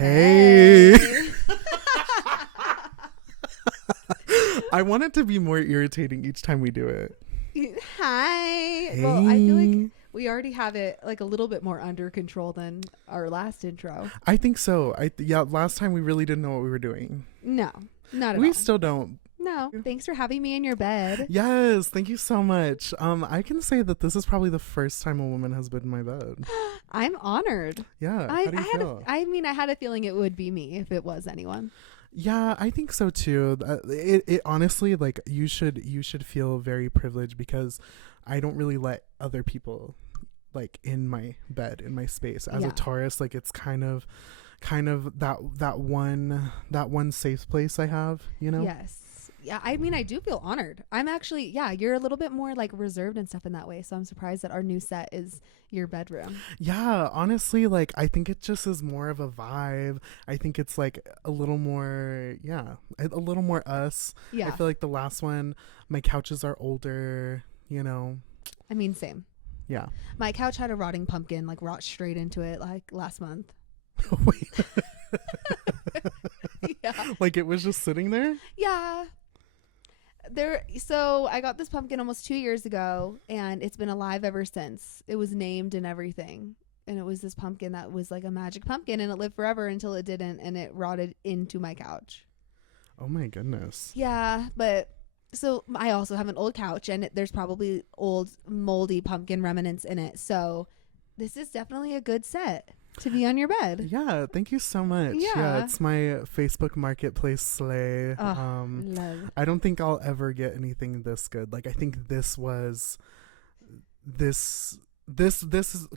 Hey. I want it to be more irritating each time we do it. Hi. Hey. Well, I feel like we already have it like a little bit more under control than our last intro. I think so. Last time we really didn't know what we were doing. No, not at all. We still don't. No. Thanks for having me in your bed. Yes, thank you so much. I can say that this is probably the first time a woman has been in my bed. I'm honored. Yeah. How do you feel? I had a feeling it would be me if it was anyone. Yeah, I think so too. It honestly, like, you should feel very privileged because I don't really let other people like in my bed, in my space. As a Taurus, like, it's kind of that one safe place I have, you know? Yes. Yeah, I mean, I do feel honored. I'm actually, you're a little bit more like reserved and stuff in that way. So I'm surprised that our new set is your bedroom. Yeah, honestly, like, I think it just is more of a vibe. I think it's like a little more, a little more us. Yeah. I feel like the last one, my couches are older, you know? I mean, same. Yeah. My couch had a rotting pumpkin, like, rot straight into it, like, last month. Wait. Yeah. Like, it was just sitting there? Yeah. So I got this pumpkin almost 2 years ago, and it's been alive ever since. It was named and everything, and it was this pumpkin that was like a magic pumpkin, and it lived forever until it didn't, and it rotted into my couch. Oh my goodness. Yeah, but so I also have an old couch, and there's probably old moldy pumpkin remnants in it. So this is definitely a good set to be on your bed. Yeah, thank you so much. Yeah, it's my Facebook Marketplace sleigh. Love. I don't think I'll ever get anything this good. Like, I think this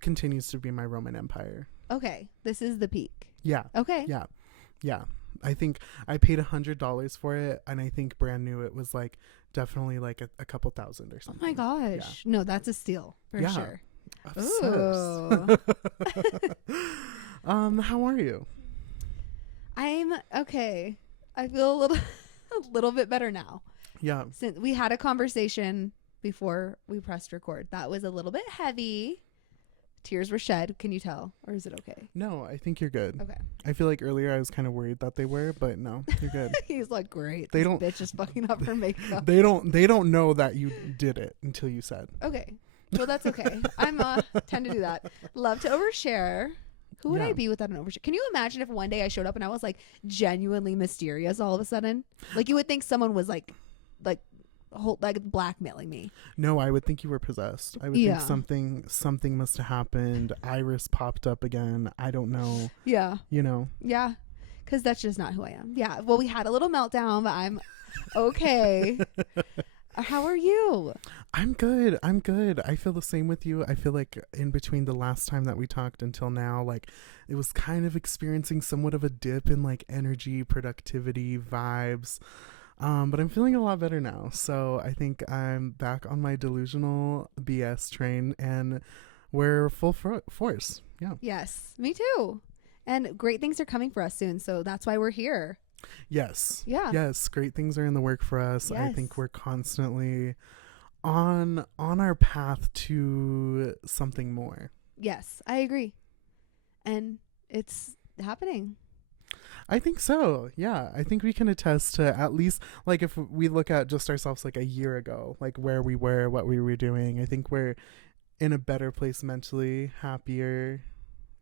continues to be my Roman Empire. Okay, this is the peak. Yeah. Okay. Yeah. I think I paid $100 for it, and I think brand new it was like definitely like a couple thousand or something. Oh my gosh. Yeah. No, that's a steal for sure. Obsessed. How are you? I'm okay. I feel a little bit better now. Yeah. Since we had a conversation before we pressed record, that was a little bit heavy. Tears were shed. Can you tell, or is it okay? No, I think you're good. Okay. I feel like earlier I was kind of worried that they were, but no, you're good. He's like, great. They This don't- bitch is fucking up her makeup. They don't know that you did it until you said. Okay. Well, that's okay. I'm tend to do that. Love to overshare. Who would Yeah. I be without an overshare? Can you imagine if one day I showed up and I was like genuinely mysterious all of a sudden? Like, you would think someone was like blackmailing me. No, I would think you were possessed. I would think something must have happened. Iris popped up again. I don't know. Yeah. You know. Yeah. Because that's just not who I am. Yeah. Well, we had a little meltdown, but I'm okay. How are you? I'm good. I feel the same with you. I feel like in between the last time that we talked until now, like, it was kind of experiencing somewhat of a dip in like energy, productivity, vibes. But I'm feeling a lot better now. So I think I'm back on my delusional BS train, and we're full force. Yeah. Yes, me too. And great things are coming for us soon. So that's why we're here. Yes. Yeah. Yes. Great things are in the work for us. Yes. I think we're constantly on our path to something more. Yes, I agree. And it's happening. I think so. Yeah. I think we can attest to, at least, like, if we look at just ourselves like a year ago, like where we were, what we were doing, I think we're in a better place mentally, happier.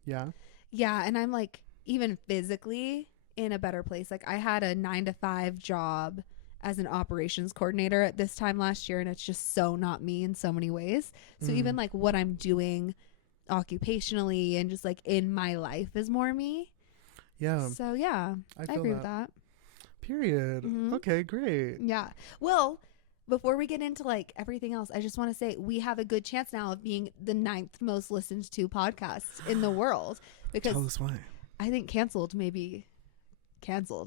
Yeah. Yeah. And I'm like, even physically in a better place. Like, I had a 9-to-5 job as an operations coordinator at this time last year, and it's just so not me in so many ways. So even like what I'm doing occupationally and just like in my life is more me. Yeah. So yeah, I agree with that. Period. Mhm. Okay, great. Yeah. Well, before we get into like everything else, I just want to say we have a good chance now of being the 9th most listened to podcast in the world, because Tell us why. I think canceled.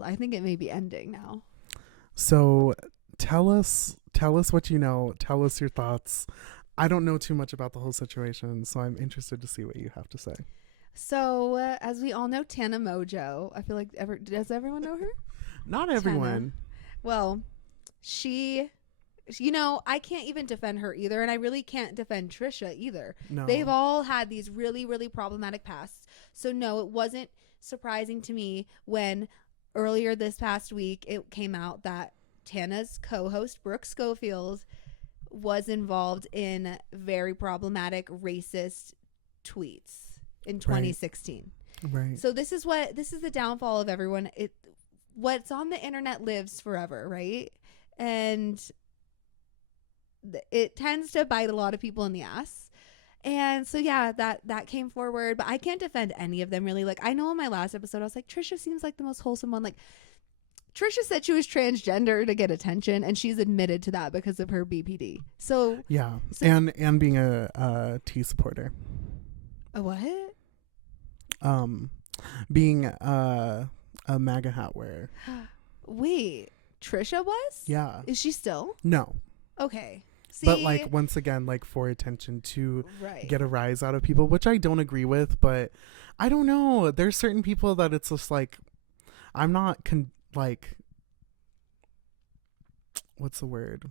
I think it may be ending now. So tell us what you know. Tell us your thoughts. I don't know too much about the whole situation, so I'm interested to see what you have to say. So as we all know, Tana Mojo, I feel like does everyone know her? Not everyone. Tana. Well, she, I can't even defend her either. And I really can't defend Trisha either. No. They've all had these really, really problematic pasts. So no, it wasn't surprising to me when earlier this past week it came out that Tana's co-host Brooke Schofield was involved in very problematic racist tweets in 2016. Right. So this is the downfall of everyone. What's on the internet lives forever, right? And it tends to bite a lot of people in the ass. And so yeah, that came forward, but I can't defend any of them really. Like, I know in my last episode I was like, Trisha seems like the most wholesome one. Like, Trisha said she was transgender to get attention, and she's admitted to that because of her BPD. So yeah, and being a T supporter. A what? Being a MAGA hat wearer. Wait, Trisha was? Yeah. Is she still? No. Okay. See? But like, once again, like, for attention to right. get a rise out of people, which I don't agree with, but I don't know. There's certain people that it's just like, I'm not like, what's the word?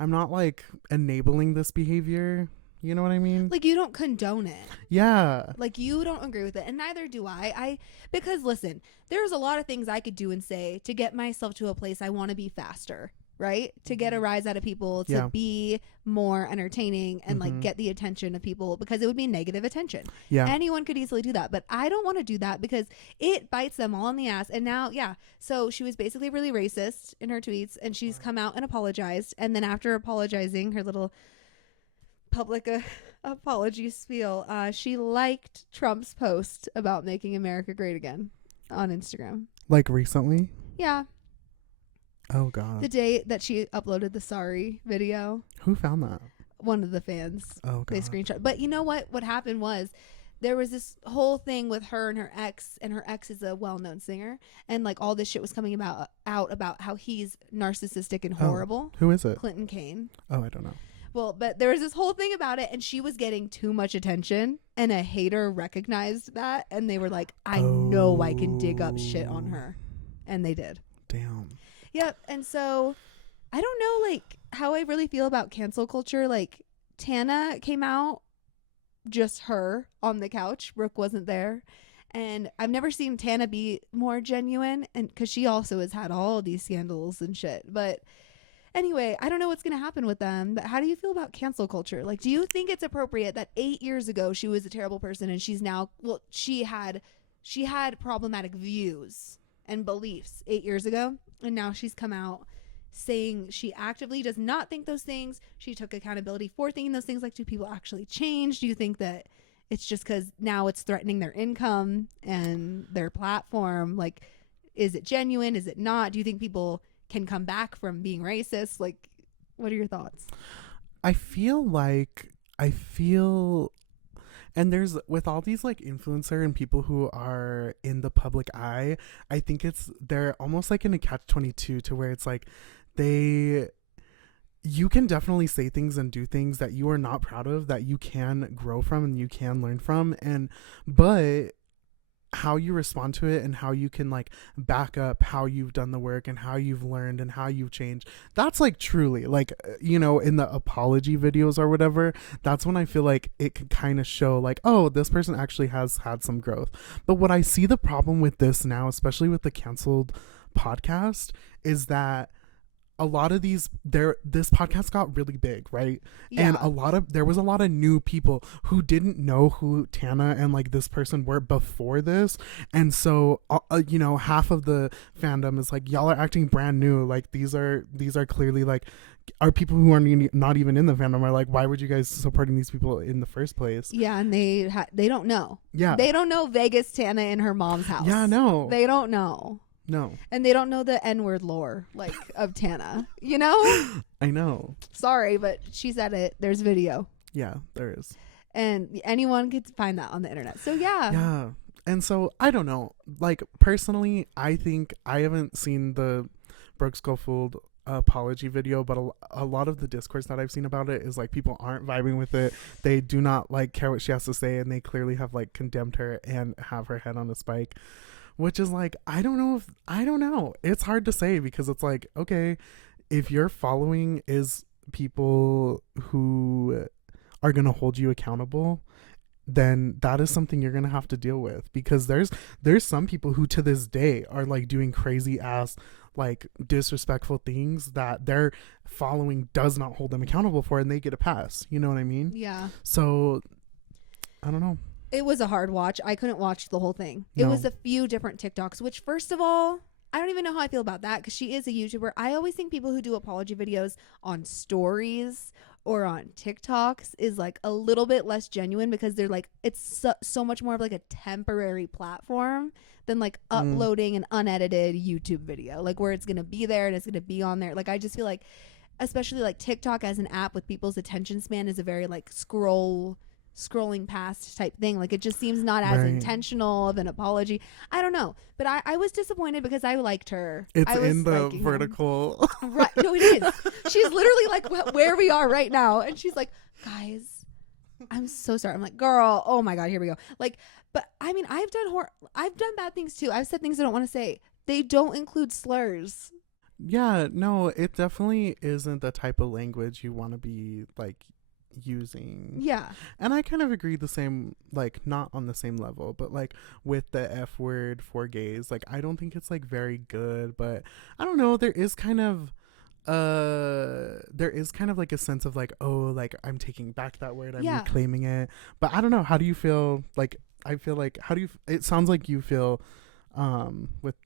I'm not like enabling this behavior. You know what I mean? Like, you don't condone it. Yeah. Like, you don't agree with it. And neither do I. Because listen, there's a lot of things I could do and say to get myself to a place I want to be faster, right? To get a rise out of people, to be more entertaining and like get the attention of people, because it would be negative attention. Yeah. Anyone could easily do that, but I don't want to do that because it bites them all in the ass. And now, so she was basically really racist in her tweets, and she's come out and apologized. And then after apologizing, her little public apology spiel, she liked Trump's post about making America great again on Instagram. Like recently? Yeah. Oh God. The day that she uploaded the sorry video. Who found that? One of the fans. Oh God. They screenshot. But you know what happened was, there was this whole thing with her and her ex, and her ex is a well-known singer, and like all this shit was coming out about how he's narcissistic and horrible. Who is it? Clinton Kane. Oh, I don't know. Well, but there was this whole thing about it, and she was getting too much attention, and a hater recognized that, and they were like, I know I can dig up shit on her. And they did. Damn. Yep. And so I don't know, like, how I really feel about cancel culture. Like, Tana came out, just her on the couch. Brooke wasn't there. And I've never seen Tana be more genuine, and because she also has had all these scandals and shit. But anyway, I don't know what's going to happen with them, but how do you feel about cancel culture? Like, do you think it's appropriate that 8 years ago she was a terrible person, and she's now, well, she had problematic views and beliefs 8 years ago, and now she's come out saying she actively does not think those things. She took accountability for thinking those things. Like, do people actually change? Do you think that it's just because now it's threatening their income and their platform? Like, is it genuine? Is it not? Do you think people can come back from being racist? Like, what are your thoughts? I feel and there's, with all these like influencer and people who are in the public eye, I think they're almost like in a catch-22 to where it's like you can definitely say things and do things that you are not proud of, that you can grow from and you can learn from, but how you respond to it and how you can like back up how you've done the work and how you've learned and how you've changed, that's like truly like, you know, in the apology videos or whatever, that's when I feel like it can kind of show like, oh, this person actually has had some growth. But what I see the problem with this now, especially with the canceled podcast, is that a lot of this podcast got really big, right? Yeah. And there was a lot of new people who didn't know who Tana and like this person were before this. And so, you know, half of the fandom is like, y'all are acting brand new. Like, these are clearly like, are people who are not even in the fandom are like, why would you guys supporting these people in the first place? Yeah. And they don't know. Yeah. They don't know Vegas Tana in her mom's house. Yeah, no. They don't know. No. And they don't know the N-word lore, like, of Tana, you know? I know. Sorry, but she said it. There's video. Yeah, there is. And anyone could find that on the internet. So, yeah. Yeah. And so, I don't know. Like, personally, I think I haven't seen the Brooke Schofield apology video, but a lot of the discourse that I've seen about it is like people aren't vibing with it. They do not like care what she has to say, and they clearly have like condemned her and have her head on a spike. Which is like, I don't know. It's hard to say, because it's like, okay, if your following is people who are going to hold you accountable, then that is something you're gonna have to deal with, because there's some people who to this day are like doing crazy ass like disrespectful things that their following does not hold them accountable for, and they get a pass. You know what I mean? Yeah. So I don't know. It was a hard watch. I couldn't watch the whole thing. No. It was a few different TikToks, which first of all, I don't even know how I feel about that, because she is a YouTuber. I always think people who do apology videos on stories or on TikToks is like a little bit less genuine, because they're like, it's so much more of like a temporary platform than like uploading an unedited YouTube video, like where it's going to be there and it's going to be on there. Like, I just feel like, especially like TikTok as an app with people's attention span is a very like scrolling past type thing. Like, it just seems not as intentional of an apology. I don't know, but I was disappointed because I liked her. It's I was in the vertical. Right? No, it is. She's literally like where we are right now, and she's like, guys, I'm so sorry. I'm like, girl, oh my god, here we go. Like, but I mean, I've done bad things too. I've said things I don't want to say. They don't include slurs. Yeah, no, it definitely isn't the type of language you want to be like using. Yeah. And I kind of agree the same, like not on the same level, but like with the F word for gays, like I don't think it's like very good, but I don't know, there is kind of like a sense of like, oh, like I'm taking back that word, I'm reclaiming it. But I don't know, how do you feel? Like, I feel like, how do you, it sounds like you feel with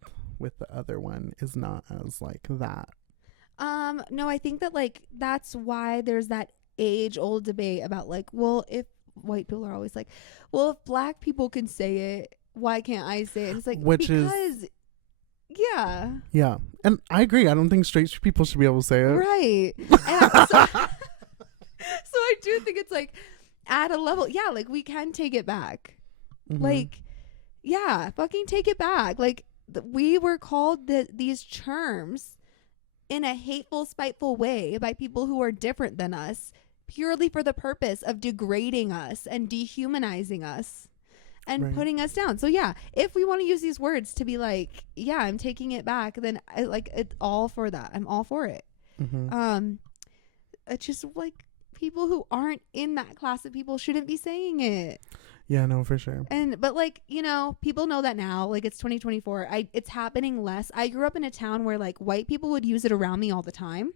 the other one is not as like that. No, I think that like that's why there's that age old debate about like, well, if white people are always like, well, if black people can say it, why can't I say it? And it's like, yeah, and I agree, I don't think straight people should be able to say it, right? And so I do think it's like at a level, like we can take it back. Like, fucking take it back. Like, we were called these terms in a hateful, spiteful way by people who are different than us, purely for the purpose of degrading us and dehumanizing us and putting us down. So if we want to use these words to be like, I'm taking it back, then it's all for that. I'm all for it. It's just like, people who aren't in that class of people shouldn't be saying it. Yeah, no, for sure. But like, you know, people know that now. Like, it's 2024. It's happening less. I grew up in a town where like white people would use it around me all the time.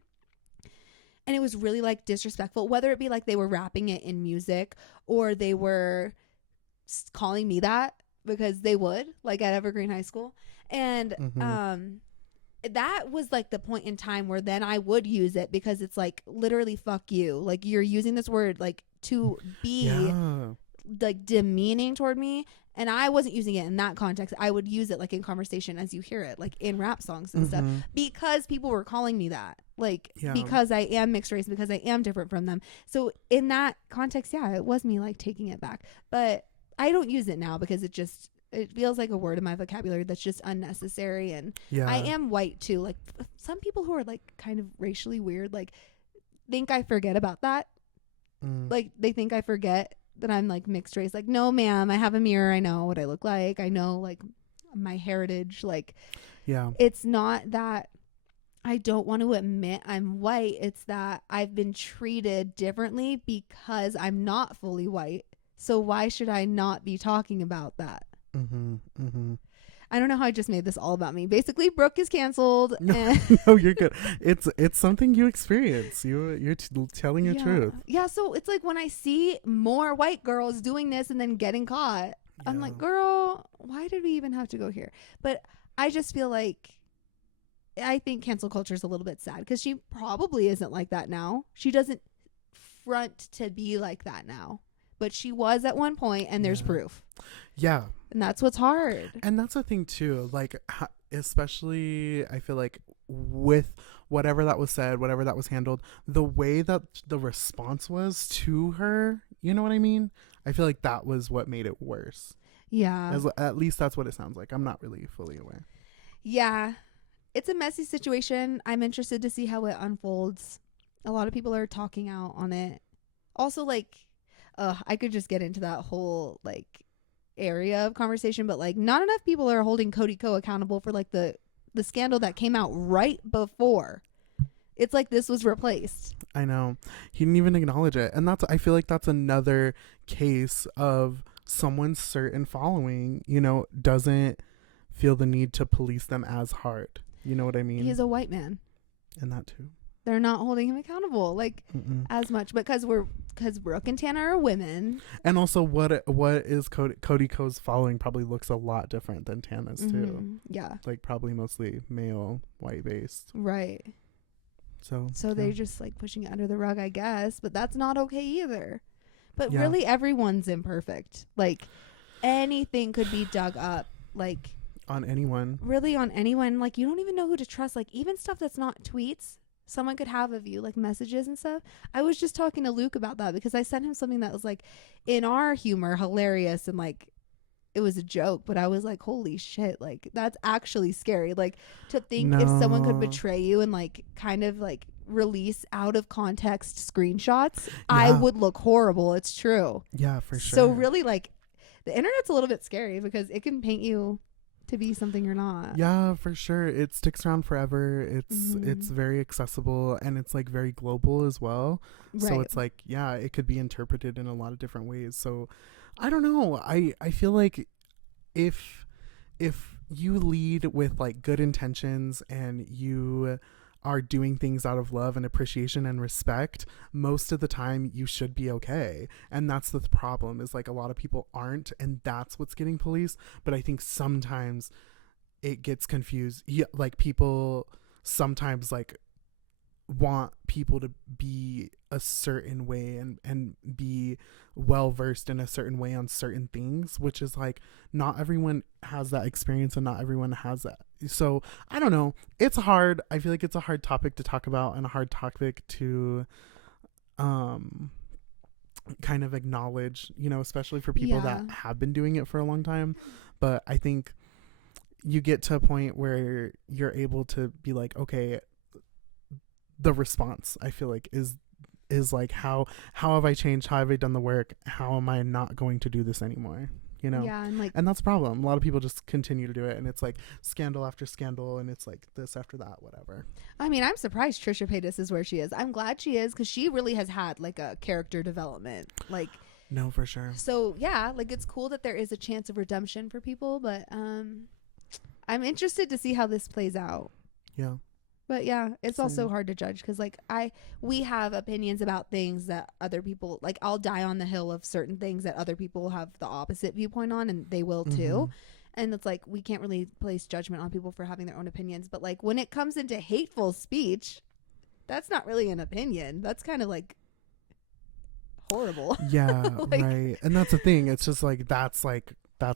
And it was really like disrespectful, whether it be like they were rapping it in music or they were calling me that, because they would, like at Evergreen High School. And that was like the point in time where then I would use it, because it's like literally fuck you. Like, you're using this word like to be like demeaning toward me, and I wasn't using it in that context. I would use it like in conversation as you hear it, like in rap songs and stuff, because people were calling me that, like because I am mixed race, because I am different from them. So in that context, it was me like taking it back. But I don't use it now because it feels like a word in my vocabulary that's just unnecessary. And I am white too. Like, some people who are like kind of racially weird, like, think I forget about that. Like, they think I forget that I'm like mixed race. Like, no ma'am, I have a mirror, I know what I look like, I know like my heritage. Like, it's not that I don't want to admit I'm white, it's that I've been treated differently because I'm not fully white. So why should I not be talking about that? I don't know how I just made this all about me. Basically, Brooke is canceled. No, you're good. It's something you experience. You're telling your truth. Yeah, so it's like when I see more white girls doing this and then getting caught, I'm like, girl, why did we even have to go here? But I just feel like, I think cancel culture is a little bit sad, because she probably isn't like that now. She doesn't front to be like that now. But she was at one point, and there's proof. Yeah. And that's what's hard. And that's the thing too. Like, especially I feel like with whatever that was said, whatever that was handled, the way that the response was to her, you know what I mean? I feel like that was what made it worse. Yeah. At least that's what it sounds like. I'm not really fully aware. Yeah. It's a messy situation. I'm interested to see how it unfolds. A lot of people are talking out on it. Also, like, I could just get into that whole like area of conversation, but like not enough people are holding Cody accountable for like the scandal that came out right before It's like this was replaced. I know. He didn't even acknowledge it. And I feel like that's another case of someone's certain following, doesn't feel the need to police them as hard. You know what I mean? He's a white man. And that too. They're not holding him accountable as much because Brooke and Tana are women. And also what is Cody Co's following probably looks a lot different than Tana's too. Yeah. Like probably mostly male, white based. Right. So they're just like pushing it under the rug, I guess, but that's not okay either. But really everyone's imperfect. Like anything could be dug up, like on anyone. Really on anyone. Like you don't even know who to trust. Like even stuff that's not tweets someone could have of you, like messages and stuff. I was just talking to Luke about that because I sent him something that was like in our humor hilarious and like it was a joke, but I was like, holy shit, like that's actually scary. Like to think if someone could betray you and like kind of like release out of context screenshots, I would look horrible. It's true. Yeah, for sure. So really like the internet's a little bit scary because it can paint you to be something you're not. Yeah, for sure. It sticks around forever. It's very accessible and it's like very global as well. Right. So it's like, it could be interpreted in a lot of different ways. So I don't know. I feel like if you lead with like good intentions and you are doing things out of love and appreciation and respect, most of the time you should be okay. And that's the problem, is like a lot of people aren't, and that's what's getting policed. But I think sometimes it gets confused. Like people sometimes like want people to be a certain way and be well versed in a certain way on certain things, which is like not everyone has that experience and not everyone has that. So I don't know, it's hard. I feel like it's a hard topic to talk about and a hard topic to kind of acknowledge, especially for people that have been doing it for a long time. But I think you get to a point where you're able to be like, okay, the response I feel like is like how have I changed, how have I done the work, how am I not going to do this anymore, and that's a problem. A lot of people just continue to do it and it's like scandal after scandal and it's like this after that, whatever. I mean, I'm surprised Trisha Paytas is where she is. I'm glad she is because she really has had like a character development, like no, for sure. So like it's cool that there is a chance of redemption for people, but I'm interested to see how this plays out. But it's also hard to judge because like we have opinions about things that other people, like I'll die on the hill of certain things that other people have the opposite viewpoint on, and they will too. And it's like we can't really place judgment on people for having their own opinions. But like when it comes into hateful speech, that's not really an opinion. That's kind of like horrible. Yeah, like, right. And that's the thing. It's just like that's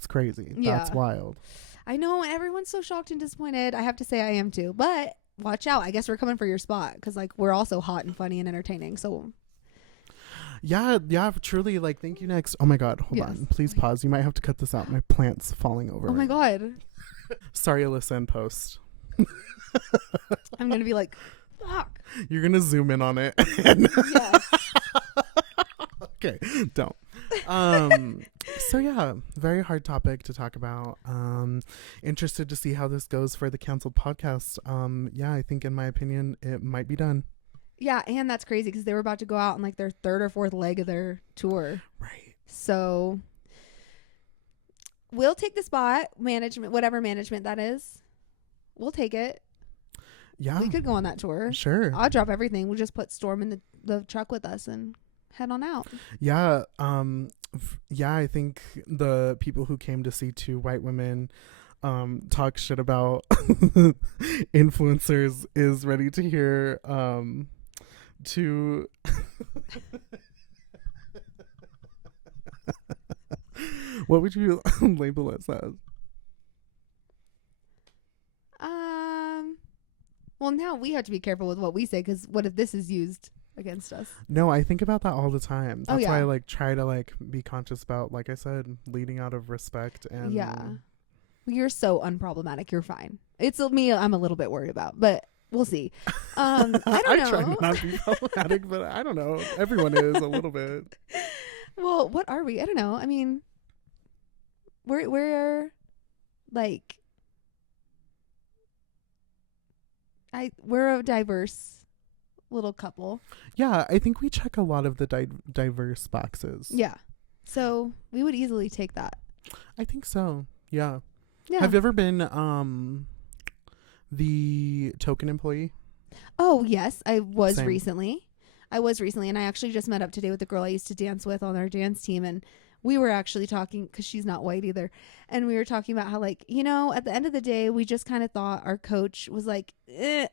crazy. That's wild. I know everyone's so shocked and disappointed. I have to say I am too. But watch out. I guess we're coming for your spot because like we're also hot and funny and entertaining. So yeah, truly. Like, thank you. Next. Oh my God, hold on. Please pause. You might have to cut this out. My plant's falling over. Oh my God. Sorry, Alyssa, in post. I'm gonna be like, fuck. You're gonna zoom in on it. Okay, don't. So yeah, very hard topic to talk about. Interested to see how this goes for the canceled podcast. I think in my opinion it might be done. Yeah, and that's crazy because they were about to go out on like their third or fourth leg of their tour. Right. So we'll take the spot, management, whatever management that is. We'll take it. Yeah. We could go on that tour. Sure. I'll drop everything. We'll just put Storm in the truck with us and head on out. Yeah. I think the people who came to see two white women talk shit about influencers is ready to hear what would you label us as? Well, now we have to be careful with what we say because what if this is used against us? No, I think about that all the time. That's why I like try to like be conscious about, like I said, leading out of respect. And you're so unproblematic. You're fine. It's me I'm a little bit worried about, but we'll see. I don't know. I try not to be problematic, but I don't know. Everyone is a little bit. Well, what are we? I don't know. I mean, we're like we're a diverse little couple. Yeah, I think we check a lot of the diverse boxes. Yeah. So we would easily take that. I think so. Yeah. Yeah. Have you ever been the token employee? Oh, yes. I was Same. recently. And I actually just met up today with the girl I used to dance with on our dance team. And we were actually talking, because she's not white either. And we were talking about how, like, you know, at the end of the day, we just kind of thought our coach was like,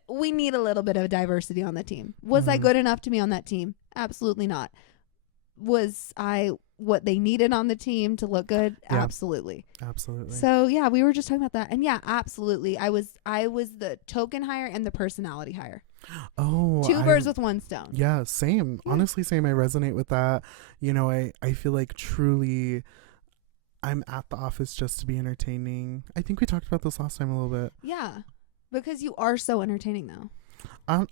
we need a little bit of diversity on the team. Was I good enough to be on that team? Absolutely not. Was I what they needed on the team to look good? Yeah. Absolutely. Absolutely. So yeah, we were just talking about that. And yeah, absolutely. I was the token hire and the personality hire. Oh, Two birds with one stone. Yeah, same. Yeah. Honestly, same. I resonate with that. You know, I feel like truly I'm at the office just to be entertaining. I think we talked about this last time a little bit. Yeah. Because you are so entertaining though.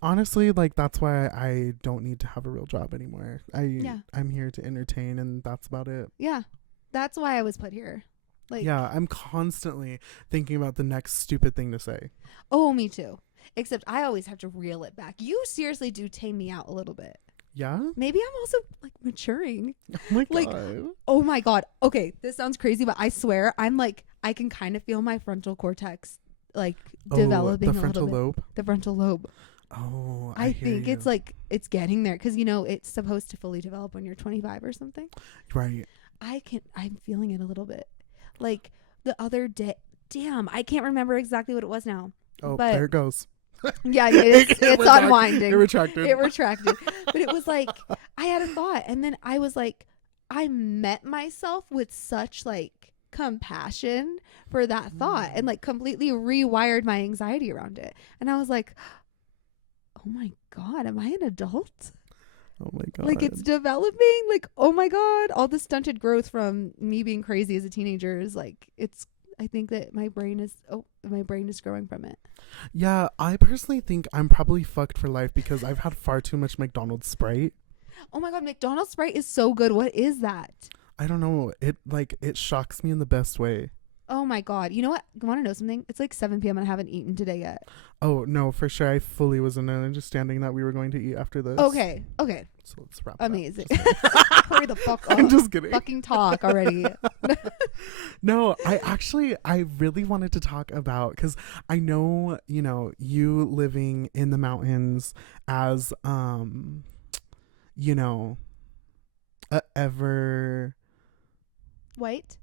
Honestly, like, that's why I don't need to have a real job anymore. I'm here to entertain, and that's about it. Yeah. That's why I was put here. Like, yeah, I'm constantly thinking about the next stupid thing to say. Oh, me too. Except I always have to reel it back. You seriously do tame me out a little bit. Yeah? Maybe I'm also like maturing. Oh my Like, God. oh my God. Okay, this sounds crazy, but I swear I'm like, I can kind of feel my frontal cortex like developing the a frontal little bit. lobe? The frontal lobe. Oh, I hear think you. it's like it's getting there because, you know, it's supposed to fully develop when you're 25 or something. Right. I'm feeling it a little bit. Like the other day, damn, I can't remember exactly what it was now. Oh, but there it goes. Yeah, it's unwinding. It retracted. It retracted. But it was like, I had a thought. And then I was like, I met myself with such like compassion for that thought and like completely rewired my anxiety around it. And I was like, oh my God, am I an adult? Oh my God. Like it's developing. Like, oh my God, all the stunted growth from me being crazy as a teenager is like, I think that my brain is growing from it. Yeah, I personally think I'm probably fucked for life because I've had far too much McDonald's Sprite. Oh my God, McDonald's Sprite is so good. What is that? I don't know. It shocks me in the best way. Oh my God. You know what? You want to know something? It's like 7 p.m. and I haven't eaten today yet. Oh, no, for sure. I fully was in an understanding that we were going to eat after this. Okay. So let's wrap Amazing. up. Hurry the fuck up. I'm just kidding. Fucking talk already. No, I really wanted to talk about, because I know, you know, you living in the mountains as, you know, ever... White?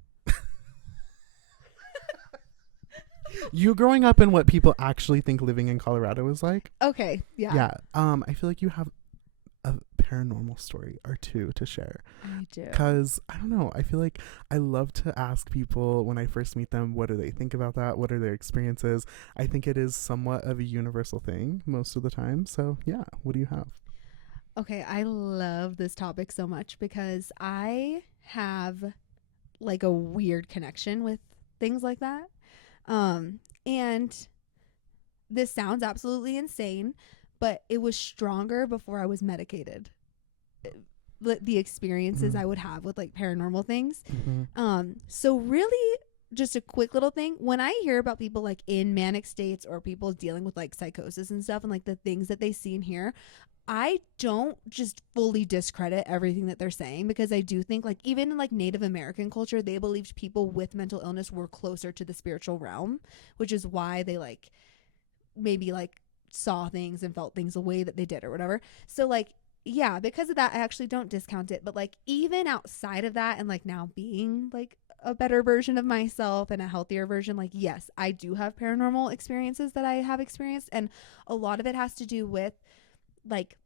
You growing up in what people actually think living in Colorado is like. Okay. Yeah. Yeah. I feel like you have a paranormal story or two to share. I do. Because, I don't know, I feel like I love to ask people when I first meet them, what do they think about that? What are their experiences? I think it is somewhat of a universal thing most of the time. So, yeah, what do you have? Okay. I love this topic so much because I have like a weird connection with things like that. And this sounds absolutely insane, but it was stronger before I was medicated. The experiences I would have with like paranormal things. So really just a quick little thing. When I hear about people like in manic states or people dealing with like psychosis and stuff and like the things that they see and hear, I don't just fully discredit everything that they're saying, because I do think like even in like Native American culture, they believed people with mental illness were closer to the spiritual realm, which is why they like maybe like saw things and felt things the way that they did or whatever. So like, yeah, because of that, I actually don't discount it. But like even outside of that and like now being like a better version of myself and a healthier version, like, yes, I do have paranormal experiences that I have experienced. And a lot of it has to do with like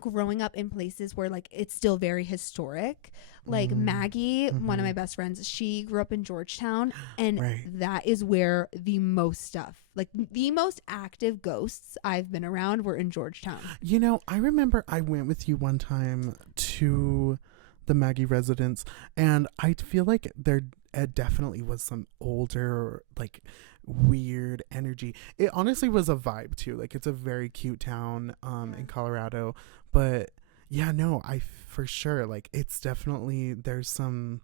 growing up in places where like it's still very historic. Like Maggie, one of my best friends, she grew up in Georgetown, and that is where the most stuff, like the most active ghosts I've been around, were in Georgetown. You know, I remember I went with you one time to the Maggie residence, and I feel like there definitely was some older like weird energy. It honestly was a vibe too. Like it's a very cute town in Colorado, but yeah, no, I for sure, like it's definitely, there's some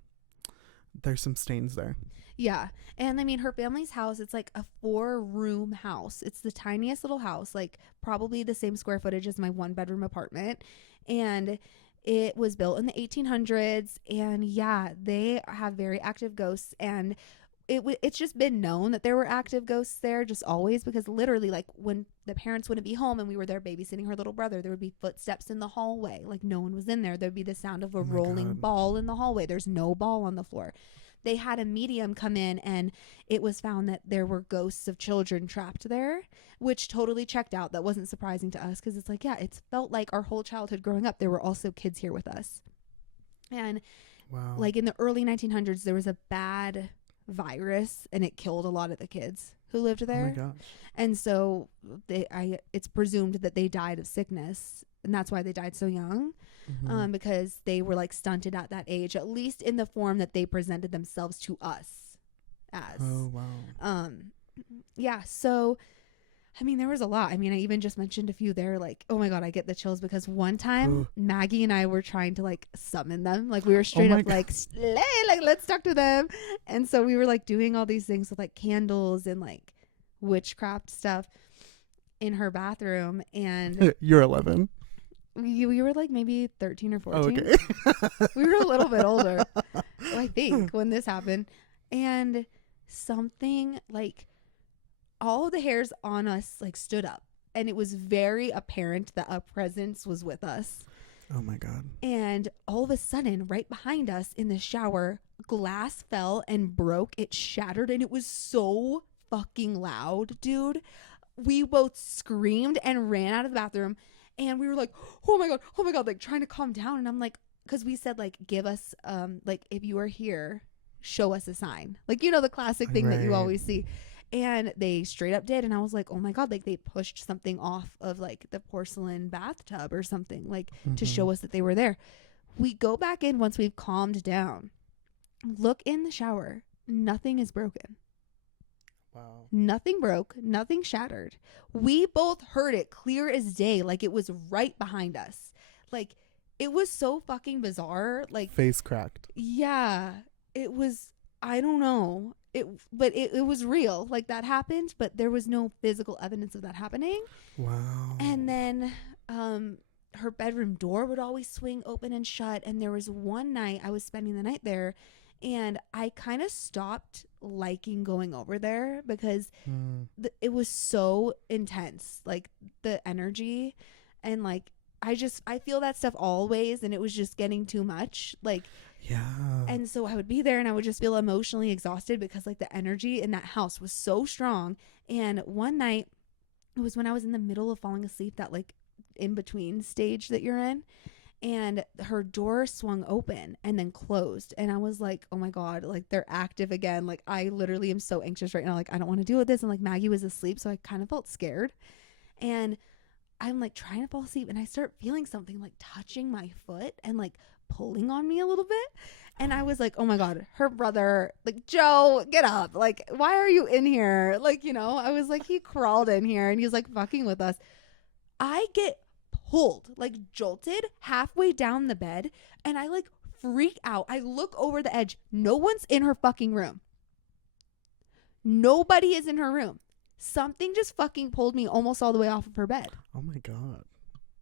there's some stains there. Yeah. And I mean, her family's house, it's like a 4-room house. It's the tiniest little house, like probably the same square footage as my 1-bedroom apartment. And it was built in the 1800s. And yeah, they have very active ghosts. And it's just been known that there were active ghosts there just always, because literally, like, when the parents wouldn't be home and we were there babysitting her little brother, there would be footsteps in the hallway. Like, no one was in there. There'd be the sound of a rolling ball in the hallway. There's no ball on the floor. They had a medium come in, and it was found that there were ghosts of children trapped there, which totally checked out. That wasn't surprising to us, because it's like, yeah, it's felt like our whole childhood growing up, there were also kids here with us. And wow. Like in the early 1900s, there was a bad virus, and it killed a lot of the kids who lived there. Oh my gosh. And so it's presumed that they died of sickness, and that's why they died so young. Mm-hmm. Because they were like stunted at that age, at least in the form that they presented themselves to us as. Oh wow. Yeah, so I mean, there was a lot. I mean, I even just mentioned a few there. Like, oh my god, I get the chills, because one time Maggie and I were trying to like summon them. Like, we were straight up like let's talk to them. And so we were like doing all these things with like candles and like witchcraft stuff in her bathroom. And you're 11. We were like maybe 13 or 14. Oh, okay. We were a little bit older, I think, when this happened. And something like all of the hairs on us like stood up, and it was very apparent that a presence was with us. Oh my god. And all of a sudden, right behind us in the shower, glass fell and broke. It shattered, and it was so fucking loud, dude. We both screamed and ran out of the bathroom. And we were like, oh my god, like trying to calm down. And I'm like, because we said like, give us, like, if you are here, show us a sign. Like, you know, the classic thing that you always see. And they straight up did. And I was like, oh my god, like they pushed something off of like the porcelain bathtub or something, like to show us that they were there. We go back in once we've calmed down. Look in the shower. Nothing is broken. Wow. Nothing broke, nothing shattered. We both heard it clear as day, like it was right behind us. Like, it was so fucking bizarre. Like, face cracked. Yeah, it was, I don't know. But it was real. Like, that happened, but there was no physical evidence of that happening. Wow. And then her bedroom door would always swing open and shut. And there was one night I was spending the night there, and I kind of stopped liking going over there because it was so intense, like the energy. And like, I feel that stuff always, and it was just getting too much. Like, yeah. And so I would be there and I would just feel emotionally exhausted because like the energy in that house was so strong. And one night, it was when I was in the middle of falling asleep, that like in between stage that you're in. And her door swung open and then closed. And I was like, oh my God, like they're active again. Like, I literally am so anxious right now. Like, I don't want to deal with this. And like Maggie was asleep, so I kind of felt scared. And I'm like trying to fall asleep, and I start feeling something like touching my foot and like pulling on me a little bit. And I was like, oh my God, her brother, like, Joe, get up. Like, why are you in here? Like, you know, I was like, he crawled in here and he's like fucking with us. I get pulled, like jolted halfway down the bed, and I like freak out. I look over the edge. No one's in her fucking room. Nobody is in her room. Something just fucking pulled me almost all the way off of her bed. Oh my God.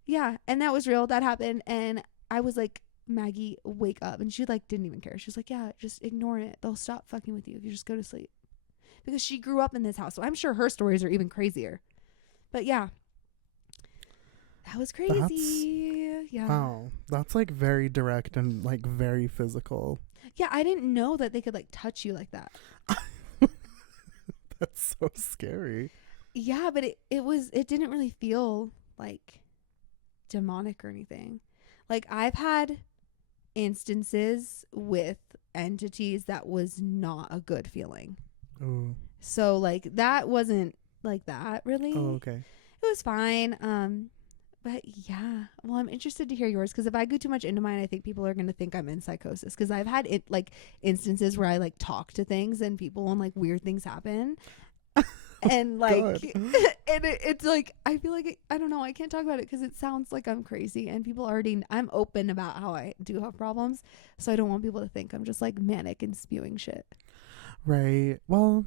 Yeah, and that was real. That happened. And I was like, Maggie, wake up. And she like didn't even care. She was like, yeah, just ignore it. They'll stop fucking with you if you just go to sleep. Because she grew up in this house, so I'm sure her stories are even crazier. But yeah, that was crazy. Yeah. Wow. That's like very direct and like very physical. Yeah, I didn't know that they could like touch you like that. That's so scary. Yeah, but it didn't really feel like demonic or anything. Like, I've had instances with entities that was not a good feeling. Ooh. So like that wasn't like that really. Oh, okay. It was fine. But yeah, well, I'm interested to hear yours, because if I go too much into mine, I think people are going to think I'm in psychosis, because I've had like instances where I like talk to things and people and like weird things happen. And like God. and it's like I feel like I don't know, I can't talk about it because it sounds like I'm crazy, and people already, I'm open about how I do have problems, so I don't want people to think I'm just like manic and spewing shit. Right. Well,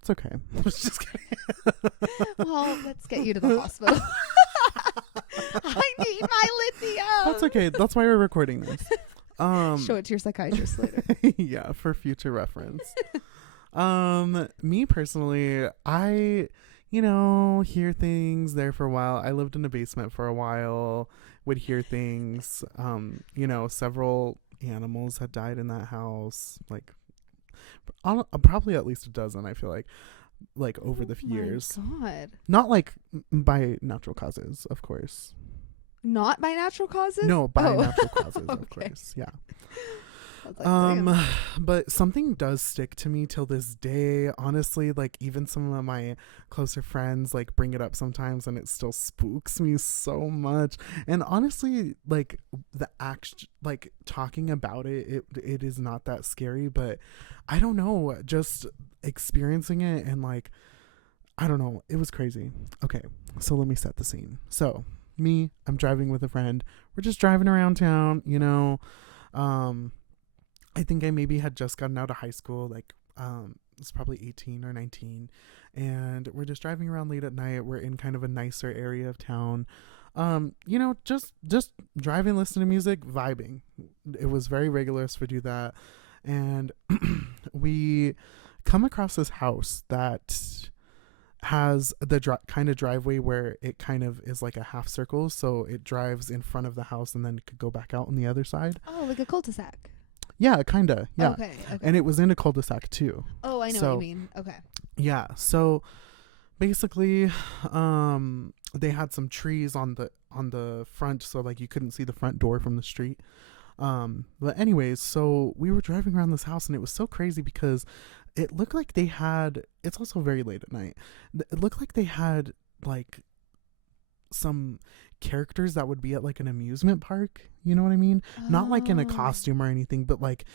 it's okay. I was just kidding. Well, let's get you to the hospital. I need my lithium. That's okay. That's why we're recording this. Show it to your psychiatrist later. Yeah, for future reference. Me personally, I, hear things there for a while. I lived in a basement for a while, would hear things. Several animals had died in that house, like probably at least a dozen, I feel like over the years. God. Not like by natural causes, of course. Not by natural causes? No, by natural causes, of course. Yeah. Like, but something does stick to me till this day. Honestly, like even some of my closer friends like bring it up sometimes, and it still spooks me so much. And honestly, like the act, like talking about it is not that scary, but I don't know, just experiencing it and like, I don't know, it was crazy. Okay, so let me set the scene. So I'm driving with a friend. We're just driving around town, I think I maybe had just gotten out of high school, like it's probably 18 or 19, and we're just driving around late at night. We're in kind of a nicer area of town, just driving, listening to music, vibing. It was very regular for do that, and we come across this house that has the kind of driveway where it kind of is like a half circle, so it drives in front of the house and then could go back out on the other side. Oh, like a cul-de-sac. Yeah, kinda. Yeah. Okay. And it was in a cul-de-sac too. Oh, I know what you mean. Okay. Yeah. So basically, they had some trees on the front, so like you couldn't see the front door from the street. But anyways, so we were driving around this house, and it was so crazy because it looked like they had, it's also very late at night. It looked like they had like some characters that would be at like an amusement park, you know what I mean? Not like in a costume or anything, but like,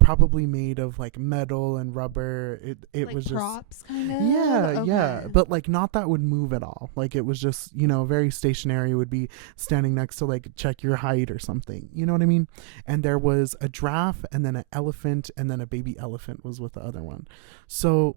probably made of like metal and rubber. It like was props, just kind of. yeah, Okay. yeah, but like not that would move at all. Like it was just, very stationary. Would be standing next to like check your height or something, you know what I mean? And there was a giraffe, and then an elephant, and then a baby elephant was with the other one. So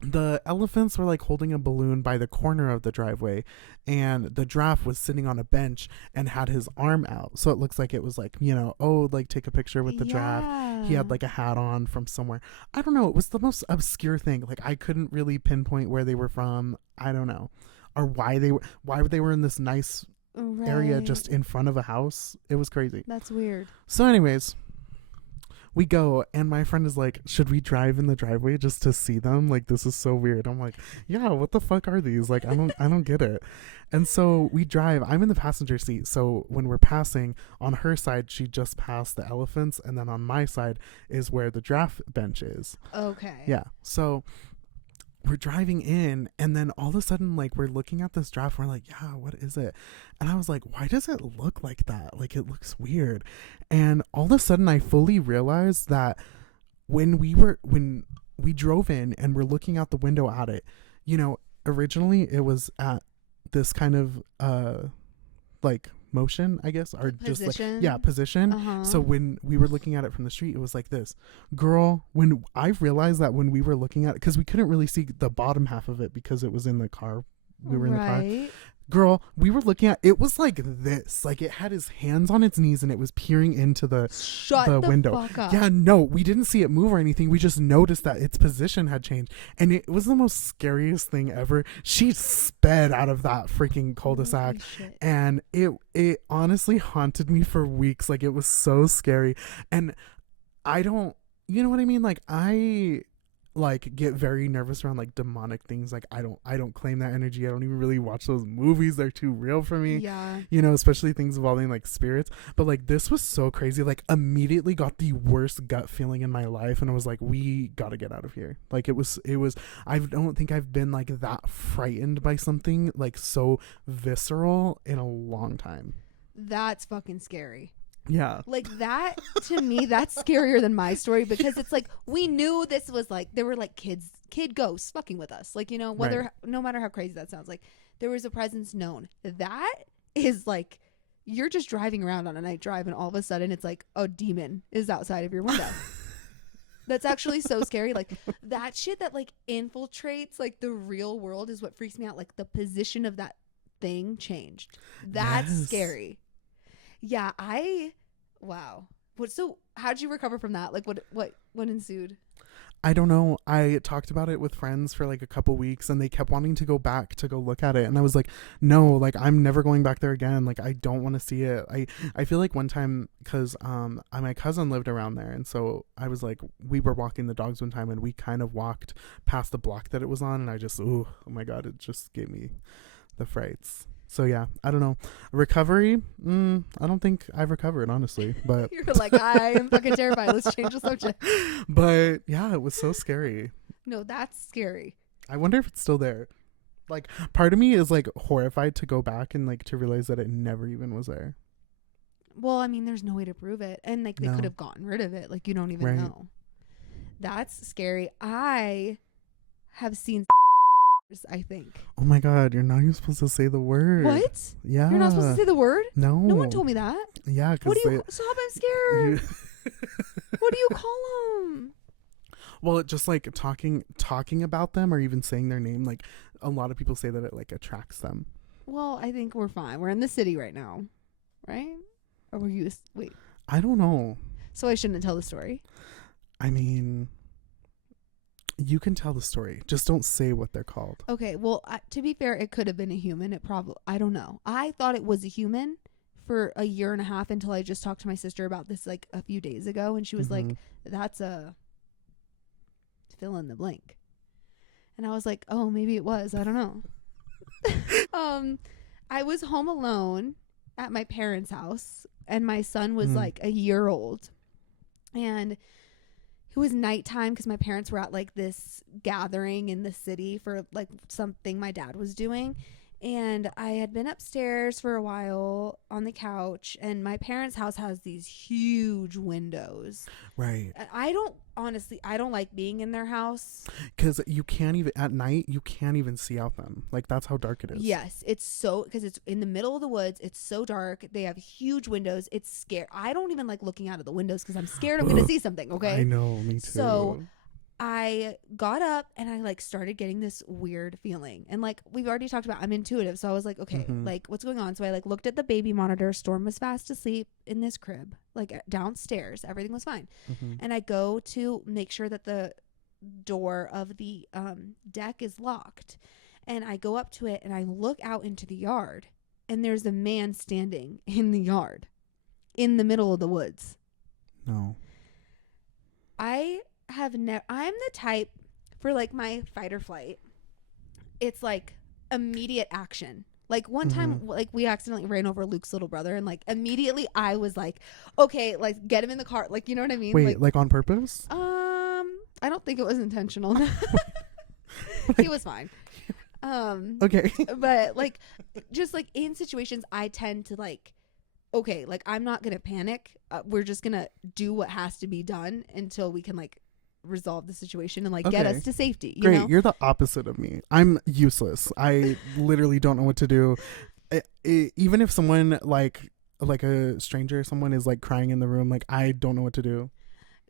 the elephants were like holding a balloon by the corner of the driveway, and the giraffe was sitting on a bench and had his arm out, so it looks like it was like, like take a picture with the giraffe. He had like a hat on from somewhere. I don't know, it was the most obscure thing. Like I couldn't really pinpoint where they were from. I don't know, or why they were in this nice area just in front of a house. It was crazy. That's weird. So anyways, we go, and my friend is like, should we drive in the driveway just to see them? Like, this is so weird. I'm like, yeah, what the fuck are these? Like, I don't get it. And so we drive. I'm in the passenger seat. So when we're passing, on her side, she just passed the elephants. And then on my side is where the giraffe bench is. Okay. Yeah. So we're driving in, and then all of a sudden, like, we're looking at this giraffe, and we're like, yeah, what is it? And I was like, why does it look like that? Like, it looks weird. And all of a sudden I fully realized that when we drove in and we're looking out the window at it, originally it was at this kind of like motion, I guess, or position. Just like position. So when we were looking at it from the street, it was like this. Girl, when I realized that when we were looking at it, because we couldn't really see the bottom half of it because it was in the car, we were in the car. Girl, we were looking at it, was like this, like it had his hands on its knees and it was peering into the window. Fuck up. Yeah, no, we didn't see it move or anything. We just noticed that its position had changed, and it was the most scariest thing ever. She sped out of that freaking cul-de-sac, and it honestly haunted me for weeks. Like, it was so scary, and I don't, you know what I mean? Like, I like get very nervous around like demonic things. Like I don't claim that energy. I don't even really watch those movies. They're too real for me. Yeah. Especially things involving like spirits. But like this was so crazy. Like immediately got the worst gut feeling in my life, and I was like, we gotta get out of here. Like it was I don't think I've been like that frightened by something like so visceral in a long time. That's fucking scary. Yeah. Like that, to me, that's scarier than my story, because it's like we knew this was like there were like kid ghosts fucking with us, like, you know, whether Right. no matter how crazy that sounds, like there was a presence known. That is like you're just driving around on a night drive and all of a sudden it's like a demon is outside of your window. That's actually so scary. Like that shit that like infiltrates like the real world is what freaks me out. Like the position of that thing changed. That's Yes. scary. Yeah, wow. So how'd you recover from that? Like what ensued? I don't know. I talked about it with friends for like a couple weeks and they kept wanting to go back to go look at it. And I was like, no, like I'm never going back there again. Like I don't want to see it. I feel like one time, cause, my cousin lived around there. And so I was like, we were walking the dogs one time and we kind of walked past the block that it was on. And I just, oh my God, it just gave me the frights. So yeah, I don't know. Recovery? I don't think I've recovered, honestly. But You're like, I am fucking terrified. Let's change the subject. But yeah, it was so scary. No, that's scary. I wonder if it's still there. Like, part of me is like horrified to go back and like to realize that it never even was there. Well, I mean, there's no way to prove it. And like they No. could have gotten rid of it. Like you don't even Right. know. That's scary. I have seen I think. Oh my God, you're not even supposed to say the word. What? Yeah. You're not supposed to say the word? No. No one told me that. Yeah, What because do you stop? I'm scared. you What do you call them? well, it just like talking about them or even saying their name, like a lot of people say that it like attracts them. Well, I think we're fine. We're in the city right now, right? Or were you? Wait. I don't know. So I shouldn't tell the story. I mean, you can tell the story. Just don't say what they're called. Okay. Well, to be fair, it could have been a human. It probably. I don't know. I thought it was a human for a year and a half until I just talked to my sister about this like a few days ago, and she was like, "That's a fill in the blank," and I was like, "Oh, maybe it was. I don't know." I was home alone at my parents' house, and my son was like a year old, and it was nighttime because my parents were at like this gathering in the city for like something my dad was doing. And I had been upstairs for a while on the couch, and my parents' house has these huge windows. Right. I don't like being in their house. Because you can't even, at night, you can't even see out them. Like, that's how dark it is. Yes, it's so, because it's in the middle of the woods. It's so dark. They have huge windows. It's scary. I don't even like looking out of the windows because I'm scared I'm going to see something, okay? I know, me too. So I got up and I like started getting this weird feeling, and like we've already talked about, I'm intuitive, so I was like, okay, like what's going on? So I like looked at the baby monitor. Storm was fast asleep in this crib, like downstairs. Everything was fine. And I go to make sure that the door of the deck is locked, and I go up to it and I look out into the yard, and there's a man standing in the yard in the middle of the woods. No. I'm the type for like my fight or flight. It's like immediate action. Like one time, like we accidentally ran over Luke's little brother, and like immediately I was like, okay, like get him in the car. Like, you know what I mean? Wait, like on purpose? I don't think it was intentional. He was fine. Okay. But like, just like in situations, I tend to like, okay, like I'm not gonna panic. We're just gonna do what has to be done until we can like resolve the situation and like get us to safety. Great. Know? You're the opposite of me. I'm useless. I literally don't know what to do. Even if someone like a stranger, someone is like crying in the room, like I don't know what to do.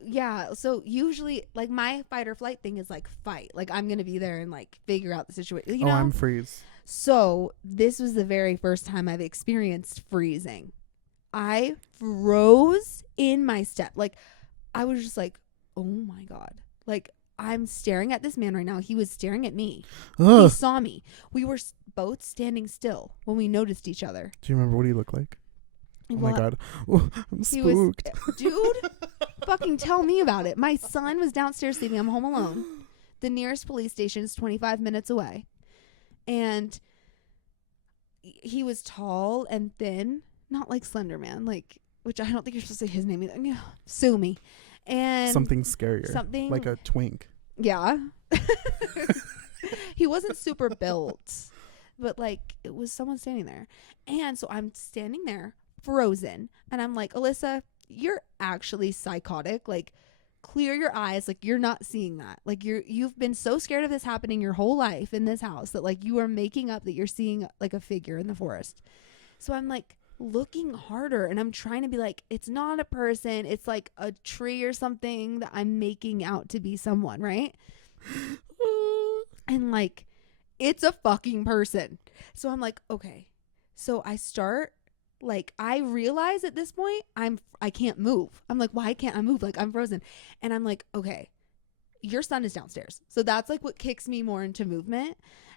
Yeah. So usually like my fight or flight thing is like fight. Like I'm going to be there and like figure out the situation. You know? I'm freeze. So this was the very first time I've experienced freezing. I froze in my step. Like I was just like, oh my God. Like I'm staring at this man right now. He was staring at me. Ugh. He saw me. We were both standing still when we noticed each other. Do you remember what he looked like? Oh my God. I'm He spooked. was, dude, fucking tell me about it. My son was downstairs sleeping. I'm home alone. The nearest police station is 25 minutes away. And he was tall and thin, not like Slender Man, like, which I don't think you're supposed to say his name either. Yeah, sue me. And something scarier. Something like a twink. Yeah. He wasn't super built, but like it was someone standing there. And so I'm standing there frozen. And I'm like, Alyssa, you're actually psychotic. Like, clear your eyes. Like, you're not seeing that. Like, you've been so scared of this happening your whole life in this house that like you are making up that you're seeing like a figure in the forest. So I'm like looking harder, and I'm trying to be like, it's not a person, it's like a tree or something that I'm making out to be someone, right? And like, it's a fucking person. So I'm like, okay. So I start, like, I realize at this point I can't move. I'm like, why can't I move? Like, I'm frozen. And I'm like, okay, your son is downstairs. So that's like what kicks me more into movement.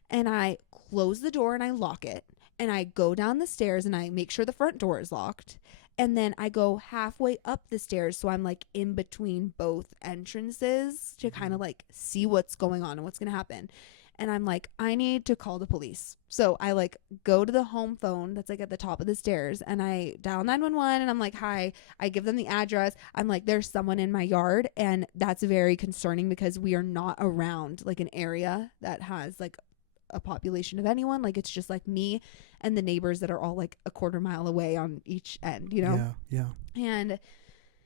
And I close the door and I lock it. And I go down the stairs and I make sure the front door is locked. And then I go halfway up the stairs. So I'm like in between both entrances to kind of like see what's going on and what's going to happen. And I'm like, I need to call the police. So I like go to the home phone that's like at the top of the stairs, and I dial 911 and I'm like, hi. I give them the address. I'm like, there's someone in my yard, and that's very concerning because we are not around like an area that has like a population of anyone. Like, it's just like me and the neighbors that are all like a quarter mile away on each end, you know? Yeah. And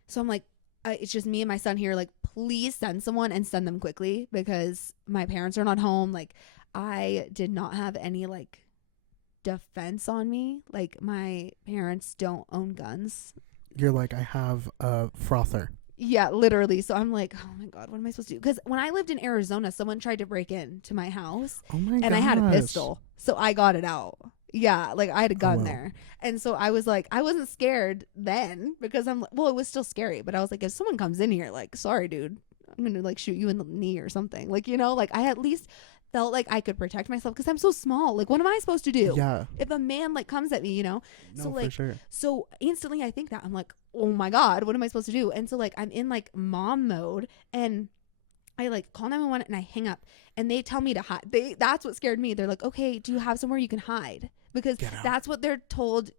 so I'm like, it's just me and my son here. Like, please send someone and send them quickly because my parents are not home. Like, I did not have any like defense on me. Like, my parents don't own guns. You're like, I have a frother. Yeah, literally. So I'm like, oh my God, what am I supposed to do? Because when I lived in Arizona, someone tried to break into my house. Oh my god. And I had a pistol. So I got it out. Yeah, like I had a gun there. And so I was like, I wasn't scared then because I'm like, well, it was still scary. But I was like, if someone comes in here, like, sorry, dude, I'm going to like shoot you in the knee or something. Like, you know, like I at least felt like I could protect myself because I'm so small. Like, what am I supposed to do? Yeah. If a man like comes at me, you know? No, So like, for sure. so instantly I think that I'm like, oh my God, what am I supposed to do? And so like, I'm in like mom mode, and I like call 911 and I hang up, and they tell me to hide. That's what scared me. They're like, okay, do you have somewhere you can hide? Because that's what they're told,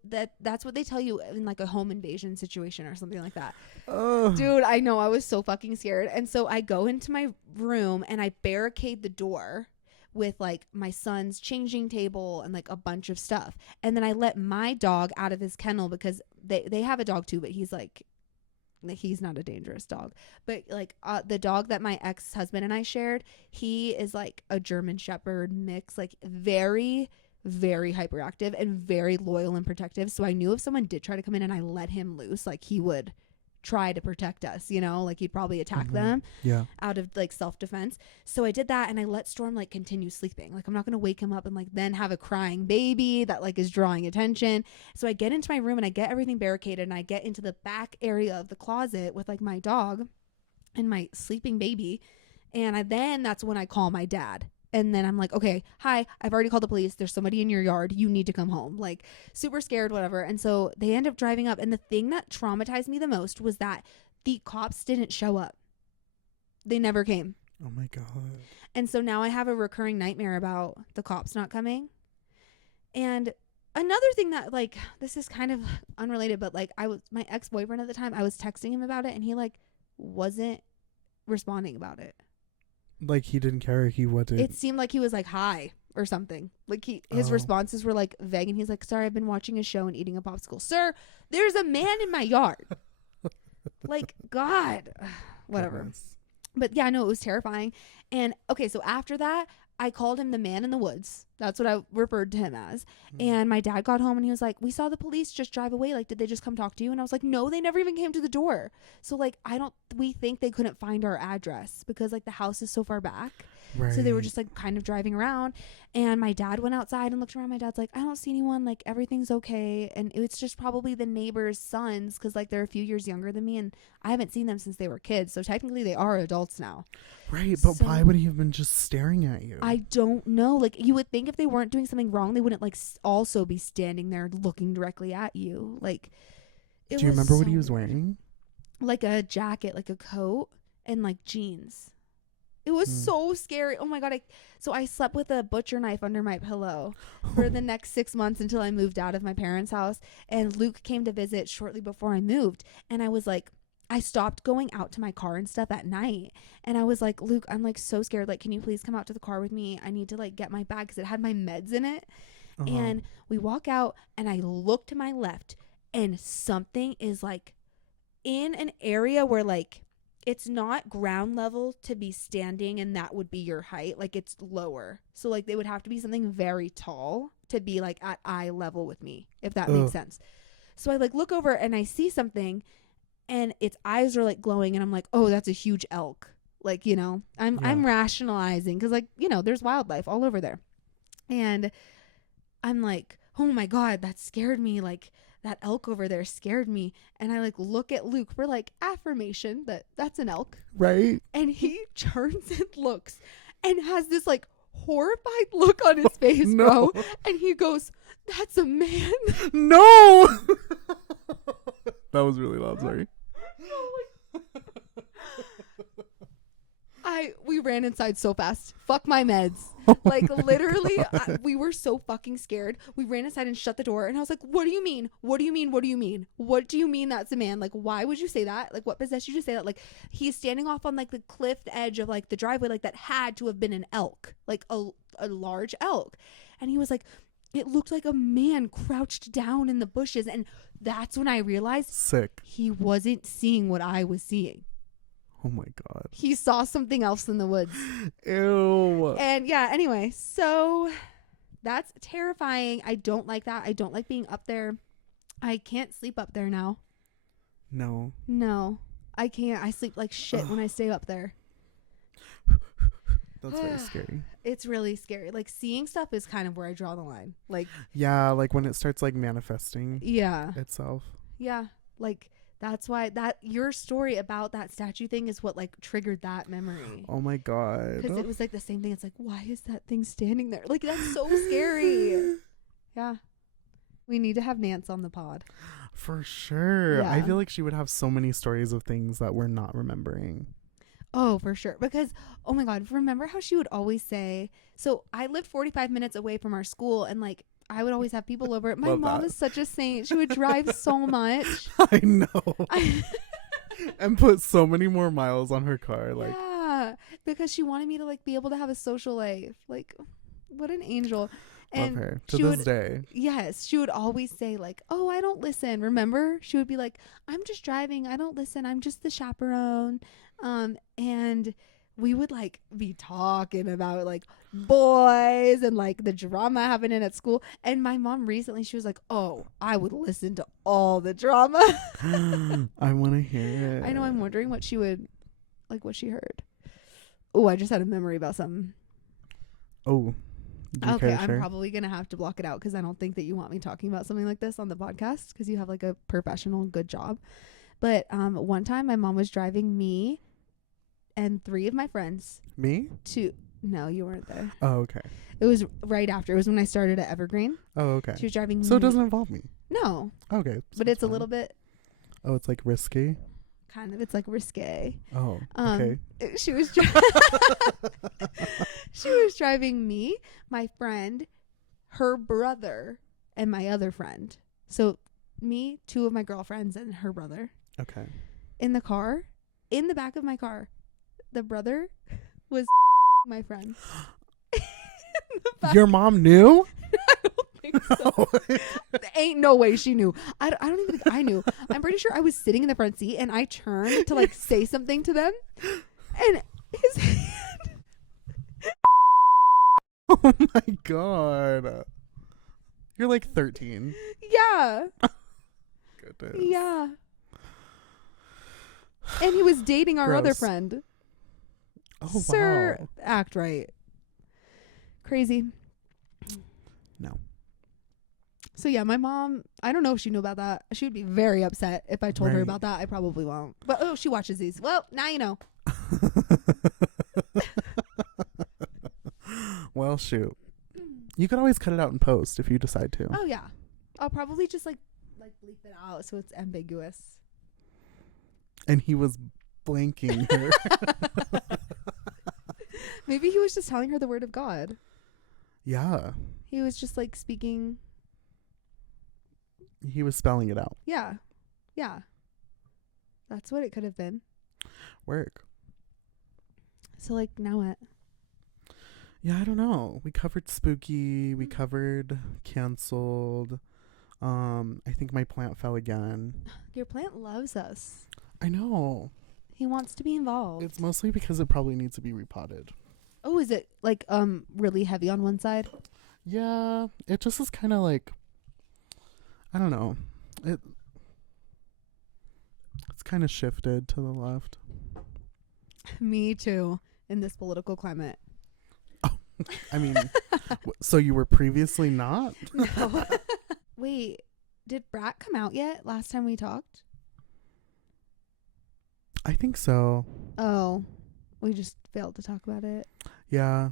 that's what they tell you in like a home invasion situation or something like that. Dude, I know, I was so fucking scared. And so I go into my room and I barricade the door with like my son's changing table and like a bunch of stuff. And then I let my dog out of his kennel because they have a dog too, but he's not a dangerous dog. But like the dog that my ex-husband and I shared, he is like a German Shepherd mix, like very, very hyperactive and very loyal and protective. So I knew if someone did try to come in and I let him loose, like he would try to protect us, you know, like he'd probably attack them out of like self-defense. So I did that, and I let Storm like continue sleeping. Like, I'm not gonna wake him up and like then have a crying baby that like is drawing attention. So I get into my room and I get everything barricaded, and I get into the back area of the closet with like my dog and my sleeping baby. And then that's when I call my dad. And then I'm like, okay, hi, I've already called the police. There's somebody in your yard. You need to come home. Like, super scared, whatever. And so they end up driving up. And the thing that traumatized me the most was that the cops didn't show up. They never came. Oh my God. And so now I have a recurring nightmare about the cops not coming. And another thing that, like, this is kind of unrelated, but like my ex-boyfriend at the time, I was texting him about it, and he like wasn't responding about it. Like, he didn't care. He wouldn't. It seemed like he was like, hi or something. Like his responses were like vague, and he's like, sorry, I've been watching a show and eating a popsicle. Sir, there's a man in my yard. Like, God, whatever. Goodness. But yeah, no, it was terrifying. And okay, so after that, I called him the man in the woods. That's what I referred to him as. And my dad got home and he was like, we saw the police just drive away. Like, did they just come talk to you? And I was like, no, they never even came to the door. So like, we think they couldn't find our address because like the house is so far back. Right. So they were just like kind of driving around, and my dad went outside and looked around. My dad's like, I don't see anyone, like everything's okay. And it's just probably the neighbor's sons, because like they're a few years younger than me, and I haven't seen them since they were kids. So technically they are adults now. Right. But so, why would he have been just staring at you? I don't know. Like, you would think if they weren't doing something wrong, they wouldn't like also be standing there looking directly at you. Like, do you remember what he was wearing? Like a jacket, like a coat, and like jeans. It was so scary. Oh my God. So I slept with a butcher knife under my pillow for the next 6 months until I moved out of my parents' house. And Luke came to visit shortly before I moved. And I was like, I stopped going out to my car and stuff at night. And I was like, Luke, I'm like so scared. Like, can you please come out to the car with me? I need to like get my bag because it had my meds in it. And we walk out, and I look to my left, and something is like in an area where like it's not ground level to be standing and that would be your height. Like it's lower. So like they would have to be something very tall to be like at eye level with me, if that makes sense. So I like look over and I see something and its eyes are like glowing and I'm like, oh, that's a huge elk. Like, you know, I'm rationalizing because like, you know, there's wildlife all over there. And I'm like, oh my God, that scared me. Like that elk over there scared me. And I like look at Luke for like affirmation that that's an elk. Right. And he turns and looks and has this like horrified look on his face, No. bro. And he goes, that's a man. No. That was really loud. Sorry. We ran inside so fast. Fuck my meds. Like literally, we were so fucking scared. We ran inside and shut the door. And I was like, what do you mean? What do you mean? What do you mean? What do you mean that's a man? Like, why would you say that? Like, what possessed you to say that? Like, he's standing off on like the cliff edge of like the driveway. Like that had to have been an elk, like a large elk. And he was like, it looked like a man crouched down in the bushes. And that's when I realized sick. He wasn't seeing what I was seeing. Oh my God. He saw something else in the woods. Ew. And yeah, anyway, so that's terrifying. I don't like that. I don't like being up there. I can't sleep up there now. No, I can't. I sleep like shit when I stay up there. That's very scary. It's really scary. Like seeing stuff is kind of where I draw the line. Like, yeah, like when it starts like manifesting itself. Yeah. Like that's why that your story about that statue thing is what like triggered that memory. Oh my God. Because it was like the same thing. It's like, why is that thing standing there? Like that's so scary. Yeah. We need to have Nance on the pod. For sure. Yeah. I feel like she would have so many stories of things that we're not remembering. Oh, for sure. Because, oh my God, remember how she would always say, so I lived 45 minutes away from our school and like, I would always have people over. My mom is such a saint. She would drive so much. I know. And put so many more miles on her car. Like, yeah, because she wanted me to like be able to have a social life. Like, what an angel. And love her to this day. Yes, she would always say like, oh, I don't listen. Remember? She would be like, I'm just driving. I don't listen. I'm just the chaperone. And we would like be talking about like boys and like the drama happening at school. And my mom recently, she was like, oh, I would listen to all the drama. I want to hear it. I know. I'm wondering what she would like, what she heard. Oh, I just had a memory about something. Oh, okay, I'm probably going to have to block it out because I don't think that you want me talking about something like this on the podcast because you have like a professional good job. But one time my mom was driving me and 3 of my friends. Me? No, you weren't there. Oh, okay. It was right after. It was when I started at Evergreen. Oh, okay. She was driving So me. it doesn't involve me? No. Okay. But it's fine. A little bit. Oh, it's like risky? Kind of. It's like risque. Oh, okay. She was driving me, my friend, her brother, and my other friend. So me, 2 of my girlfriends, and her brother. Okay. In the car, in the back of my car, the brother was my friend. Your mom knew? I don't think so. Ain't no way she knew. I don't even think I knew. I'm pretty sure I was sitting in the front seat and I turned to like say something to them and his hand. Oh my God. You're like 13. Yeah. Goodness. Yeah. And he was dating our other Gross. friend. Oh, Sir, wow. act right. Crazy. No. So yeah, my mom, I don't know if she knew about that. She would be very upset if I told her Right. about that. I probably won't. But oh, she watches these. Well, now you know. Well, shoot. You could always cut it out in post if you decide to. Oh yeah. I'll probably just like bleep it out so it's ambiguous. And he was blanking her. Maybe he was just telling her the word of God. Yeah. He was just like speaking. He was spelling it out. Yeah. Yeah. That's what it could have been. Work. So like now what? Yeah, I don't know. We covered spooky. We covered canceled. I think my plant fell again. Your plant loves us. I know. He wants to be involved. It's mostly because it probably needs to be repotted. Oh, is it like really heavy on one side? Yeah, it just is kind of like, I don't know. It's kind of shifted to the left. Me too, in this political climate. I mean, so you were previously not? No. Wait, did Brat come out yet last time we talked? I think so. Oh, we just failed to talk about it. Yeah.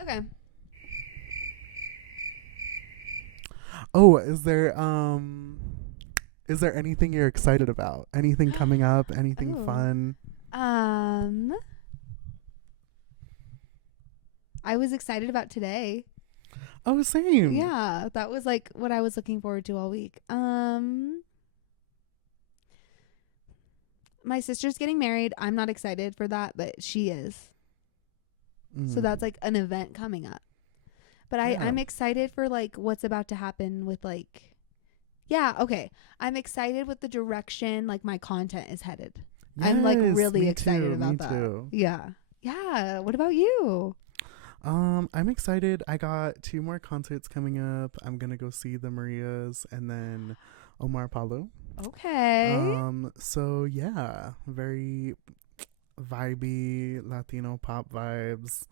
Okay. Oh, is there anything you're excited about? Anything coming up? Anything fun? I was excited about today. Oh, same. Yeah, that was like what I was looking forward to all week. My sister's getting married. I'm not excited for that, but she is. So that's like an event coming up. But I'm excited for like what's about to happen with like, yeah, okay. I'm excited with the direction like my content is headed. Yes, I'm like really excited too, about me that. Too. Yeah. Yeah. What about you? I'm excited. I got 2 more concerts coming up. I'm gonna go see the Marias and then Omar Palu. Okay. So yeah, very vibey Latino pop vibes.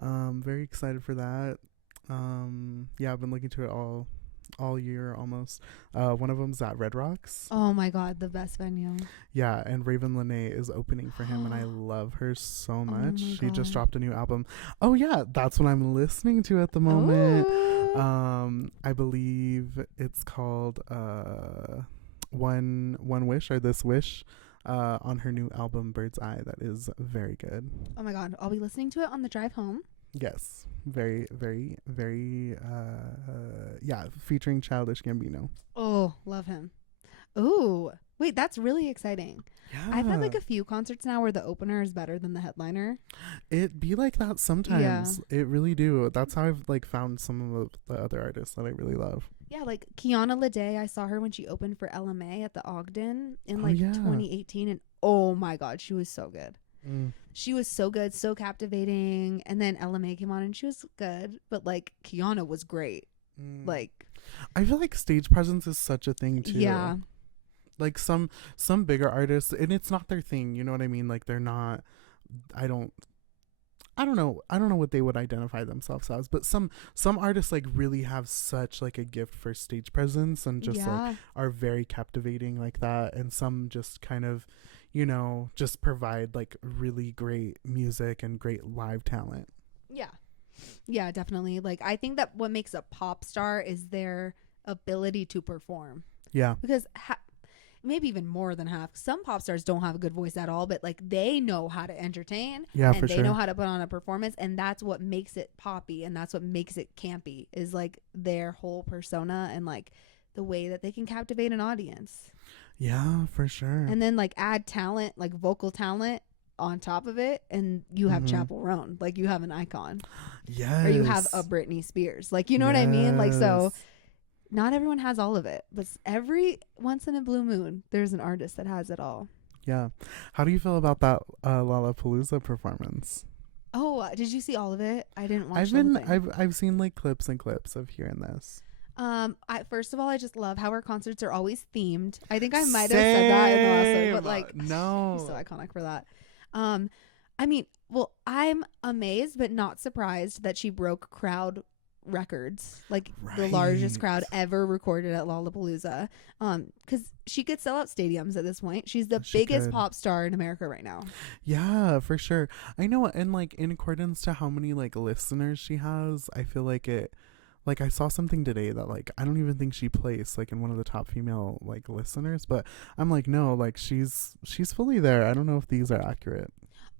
Very excited for that. Yeah, I've been looking to it all year almost. One of them's at Red Rocks. Oh my God, the best venue. Yeah, and Raven Lene is opening for him, and I love her so much. She just dropped a new album. Oh yeah, that's what I'm listening to at the moment. Ooh. I believe it's called One Wish or This Wish. On her new album Bird's Eye, that is very good. Oh my God, I'll be listening to it on the drive home. Yes, very, very, very. Yeah, featuring Childish Gambino. Oh, love him. Ooh, wait, that's really exciting. Yeah, I've had like a few concerts now where the opener is better than the headliner. It be like that sometimes. Yeah. It really do. That's how I've like found some of the other artists that I really love. Yeah, like Kiana Lede, I saw her when she opened for LMA at the Ogden in 2018, and oh my God, she was so good. She was so good, so captivating. And then LMA came on and she was good, but like Kiana was great. Like, I feel like stage presence is such a thing too. Yeah. Like some bigger artists, and it's not their thing, you know what I mean? Like they're not, I don't know what they would identify themselves as, but some artists like really have such like a gift for stage presence and just like are very captivating like that, and some just kind of, you know, just provide like really great music and great live talent. Yeah, definitely. Like I think that what makes a pop star is their ability to perform. Yeah, because maybe even more than half, some pop stars don't have a good voice at all, but like they know how to entertain. Yeah, and for they sure. know how to put on a performance, and that's what makes it poppy, and that's what makes it campy, is like their whole persona and like the way that they can captivate an audience. Yeah, for sure. And then like add talent, like vocal talent on top of it, and you have Chappell Roan. Like you have an icon. Yes. Or you have a Britney Spears. Like, you know what I mean? Like, so not everyone has all of it, but every once in a blue moon, there's an artist that has it all. Yeah. How do you feel about that Lollapalooza performance? Oh, did you see all of it? I didn't watch the whole thing. I've seen like clips and clips of hearing this. First of all, I just love how our concerts are always themed. I think I might have said that in the last one, but like, no, he's so iconic for that. I mean, well, I'm amazed but not surprised that she broke crowd records, like the largest crowd ever recorded at Lollapalooza. Because she could sell out stadiums at this point. She's the biggest pop star in America right now. Yeah, for sure. I know, and like in accordance to how many like listeners she has, I feel like it. Like I saw something today that like I don't even think she placed like in one of the top female like listeners, but I'm like, no, like she's fully there. I don't know if these are accurate.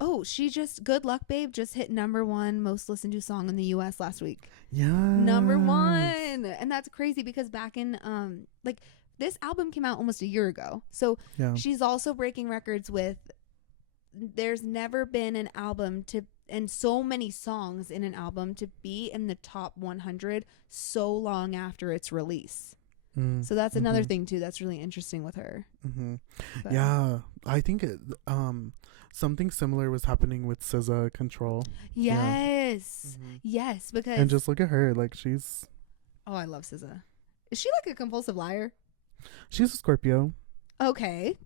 Oh, she just, Good Luck Babe just hit #1 most listened to song in the US last week. Yeah. #1. And that's crazy because back in like this album came out almost a year ago. So she's also breaking records with, there's never been an album and so many songs in an album to be in the top 100 so long after its release. So that's another thing too that's really interesting with her. Yeah, I think something similar was happening with SZA Control. Yes. Yes, because and just look at her, like she's I love SZA. Is she like a compulsive liar? she's a Scorpio. Okay.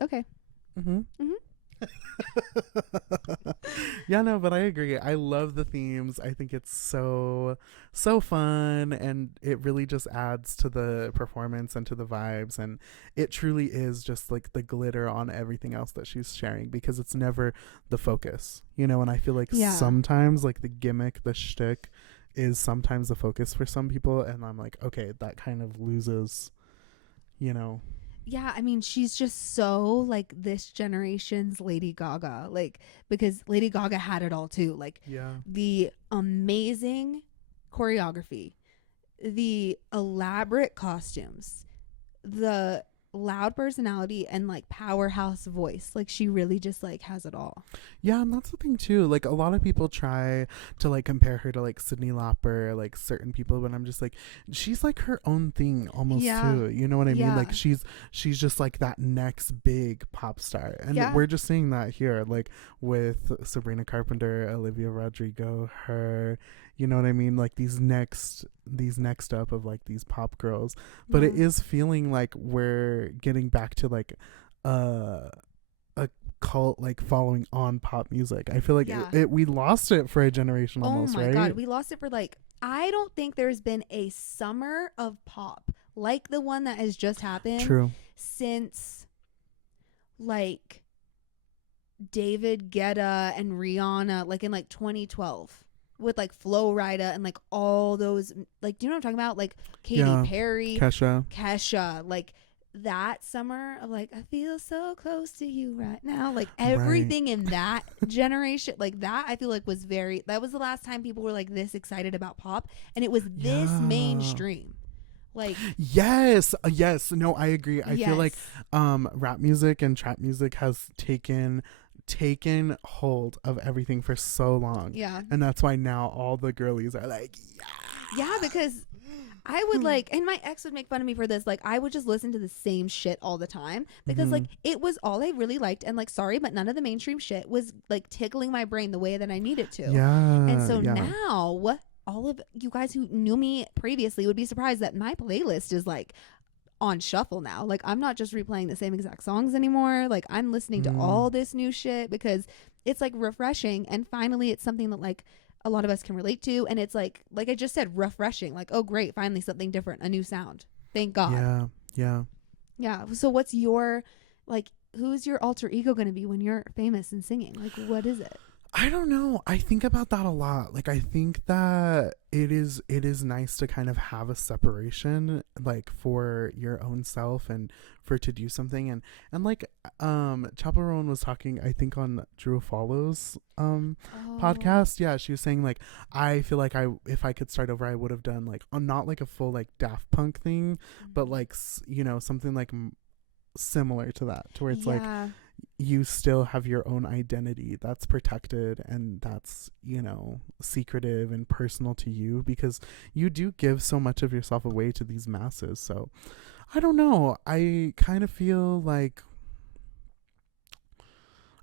Okay. Yeah, no, but I agree. I love the themes. I think it's so fun, and it really just adds to the performance and to the vibes, and it truly is just like the glitter on everything else that she's sharing, because it's never the focus, you know. And I feel like sometimes like the gimmick, the shtick is sometimes the focus for some people, and I'm like, okay, that kind of loses, you know. Yeah, I mean, she's just so like this generation's Lady Gaga, like, because Lady Gaga had it all too, like the amazing choreography, the elaborate costumes, the loud personality, and like powerhouse voice. Like she really just like has it all. Yeah, and that's the thing too. Like a lot of people try to like compare her to like Cyndi Lauper, like certain people, but I'm just like, she's like her own thing almost too. You know what I mean? Like she's just like that next big pop star, and we're just seeing that here, like with Sabrina Carpenter, Olivia Rodrigo, her. You know what I mean? Like these next up of like these pop girls. But it is feeling like we're getting back to like a cult like following on pop music. I feel like we lost it for a generation almost, right? Oh my God, we lost it for like, I don't think there's been a summer of pop like the one that has just happened since like David Guetta and Rihanna, like in like 2012. With like Flo Rida and like all those, like, do you know what I'm talking about? Like Katy Perry, Kesha, like that summer of like, I feel so close to you right now. Like everything in that generation, like that, I feel like that was the last time people were like this excited about pop, and it was this mainstream. Like yes, no, I agree. I feel like rap music and trap music has taken hold of everything for so long, and that's why now all the girlies are like because I would like, and my ex would make fun of me for this, like I would just listen to the same shit all the time because like it was all I really liked, and like sorry, but none of the mainstream shit was like tickling my brain the way that I needed to. And so now all of you guys who knew me previously would be surprised that my playlist is like on shuffle now. Like I'm not just replaying the same exact songs anymore. Like I'm listening to all this new shit because it's like refreshing, and finally it's something that like a lot of us can relate to, and it's like I just said, refreshing. Like, oh great, finally something different, a new sound. Thank God. Yeah. So what's your like, who's your alter ego going to be when you're famous and singing? Like what is it? I don't know. I think about that a lot. Like I think that it is nice to kind of have a separation, like for your own self and for to do something, and like Chaperone was talking, I think, on Drew Follow's podcast. Yeah, she was saying like, I feel like if I could start over, I would have done like not like a full like Daft Punk thing, but like you know, something like similar to that, to where it's like you still have your own identity that's protected and that's, you know, secretive and personal to you, because you do give so much of yourself away to these masses. So I don't know, I kind of feel like,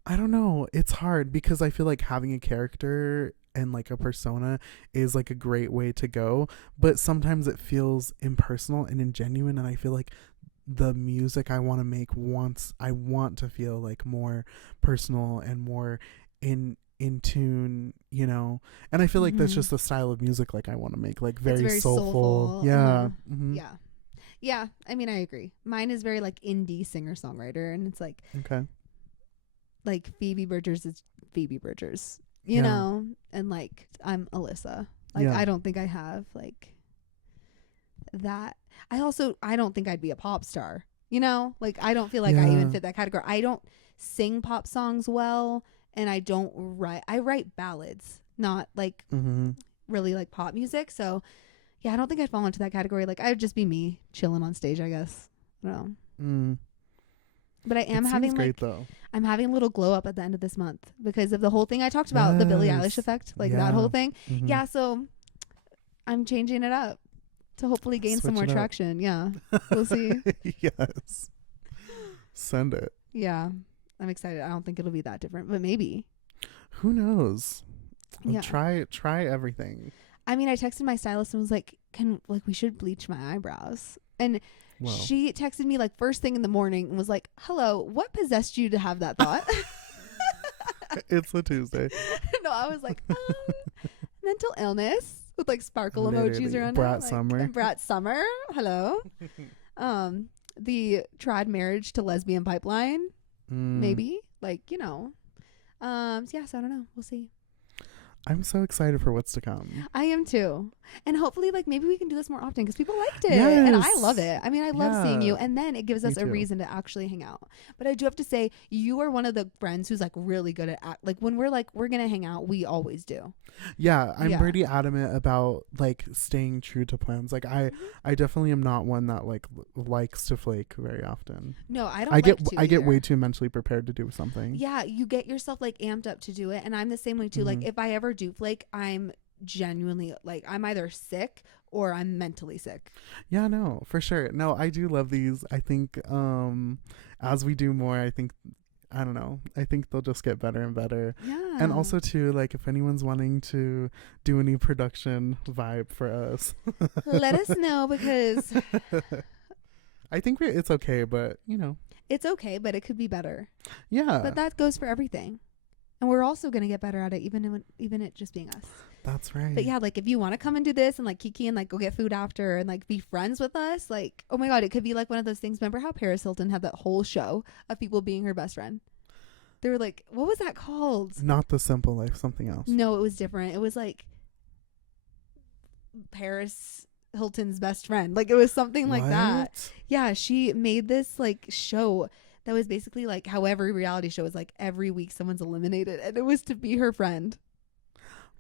I don't know, it's hard because I feel like having a character and like a persona is like a great way to go, but sometimes it feels impersonal and ingenuine, and I feel like the music I want to make I want to feel like more personal and more in tune, you know. And I feel like that's just the style of music like I want to make, like very soulful. Yeah. Yeah, I mean I agree. Mine is very like indie singer-songwriter, and it's like like Phoebe Bridgers is Phoebe Bridgers, you know, and like I'm Alyssa. Like I don't think I have like that. I don't think I'd be a pop star, you know, like I don't feel like I even fit that category. I don't sing pop songs well, and I write ballads, not like really like pop music. So yeah, I don't think I'd fall into that category. Like I'd just be me chilling on stage, I guess. I don't know. But I am having like, I'm having a little glow up at the end of this month because of the whole thing I talked about, the Billie Eilish effect, like that whole thing. Yeah, so I'm changing it up. to hopefully gain some Switch more it up. traction. Yeah. We'll see. Yes. Send it. Yeah. I'm excited. I don't think it'll be that different, but maybe. Who knows? Yeah. Try everything. I mean, I texted my stylist and was like, we should bleach my eyebrows. And Well, she texted me like first thing in the morning and was like, hello, what possessed you to have that thought? it's a Tuesday. No, I was like, mental illness with like sparkle Literally. emojis around Brat it. summer. Brat summer. Hello. The trad marriage to lesbian pipeline. Maybe. Like, you know. So yeah, so I don't know. We'll see. I'm so excited for what's to come. I am too. And hopefully, like, maybe we can do this more often because people liked it. And I Yes. love it. I mean, I love seeing you. Yeah. And then it gives Me us a too. reason to actually hang out. But I do have to say, you are one of the friends who's, like, really good at, like, when we're like, we're going to hang out, we always do. Yeah, I'm Yeah. pretty adamant about like staying true to plans. Like I definitely am not one that like likes to flake very often. No, I don't I get either. way too mentally prepared to do something. Yeah, you get yourself, like, amped up to do it. And I'm the same way, too. Like, Mhm. if I ever do flake, I'm genuinely, like, I'm either sick or I'm mentally sick. Yeah, no, for sure. No, I do love these. I think as we do more, I don't know. I think they'll just get better and better. Yeah. And also too, like if anyone's wanting to do any production vibe for us, let us know because I think it's okay, but you know, it's okay, but it could be better. yeah, But that goes for everything. And we're also going to get better at it, even it just being us. that's right. But yeah, like if you want to come and do this and like kiki and like go get food after and like be friends with us, like, oh my God, it could be like one of those things. Remember how Paris Hilton had that whole show of people being her best friend? They were like, what was that called? Not The Simple Life, something else. No, it was different. It was like Paris Hilton's best friend. Like it was something like that. What? Yeah, she made this like show that was basically like how every reality show is, like every week someone's eliminated and it was to be her friend.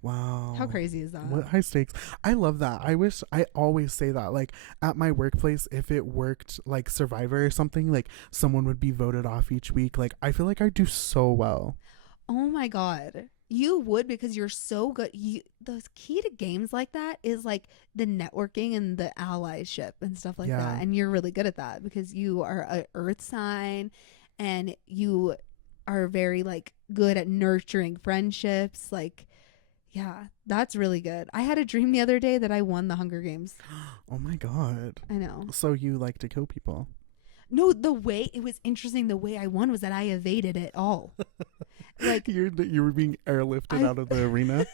Wow. How crazy is that? What high stakes. I love that. I always say that, like at my workplace, if it worked like Survivor or something, like someone would be voted off each week. Like I feel like I do so well. Oh my God. You would, because you're so good. The key to games like that is like the networking and the allyship and stuff like Yeah. that. And you're really good at that because you are an earth sign and you are very like good at nurturing friendships. Like, yeah, that's really good. I had a dream the other day that I won the Hunger Games. Oh my God. I know. So you like to kill people? No, the way it was interesting, the way I won was that I evaded it all. Like You were being airlifted out of the arena.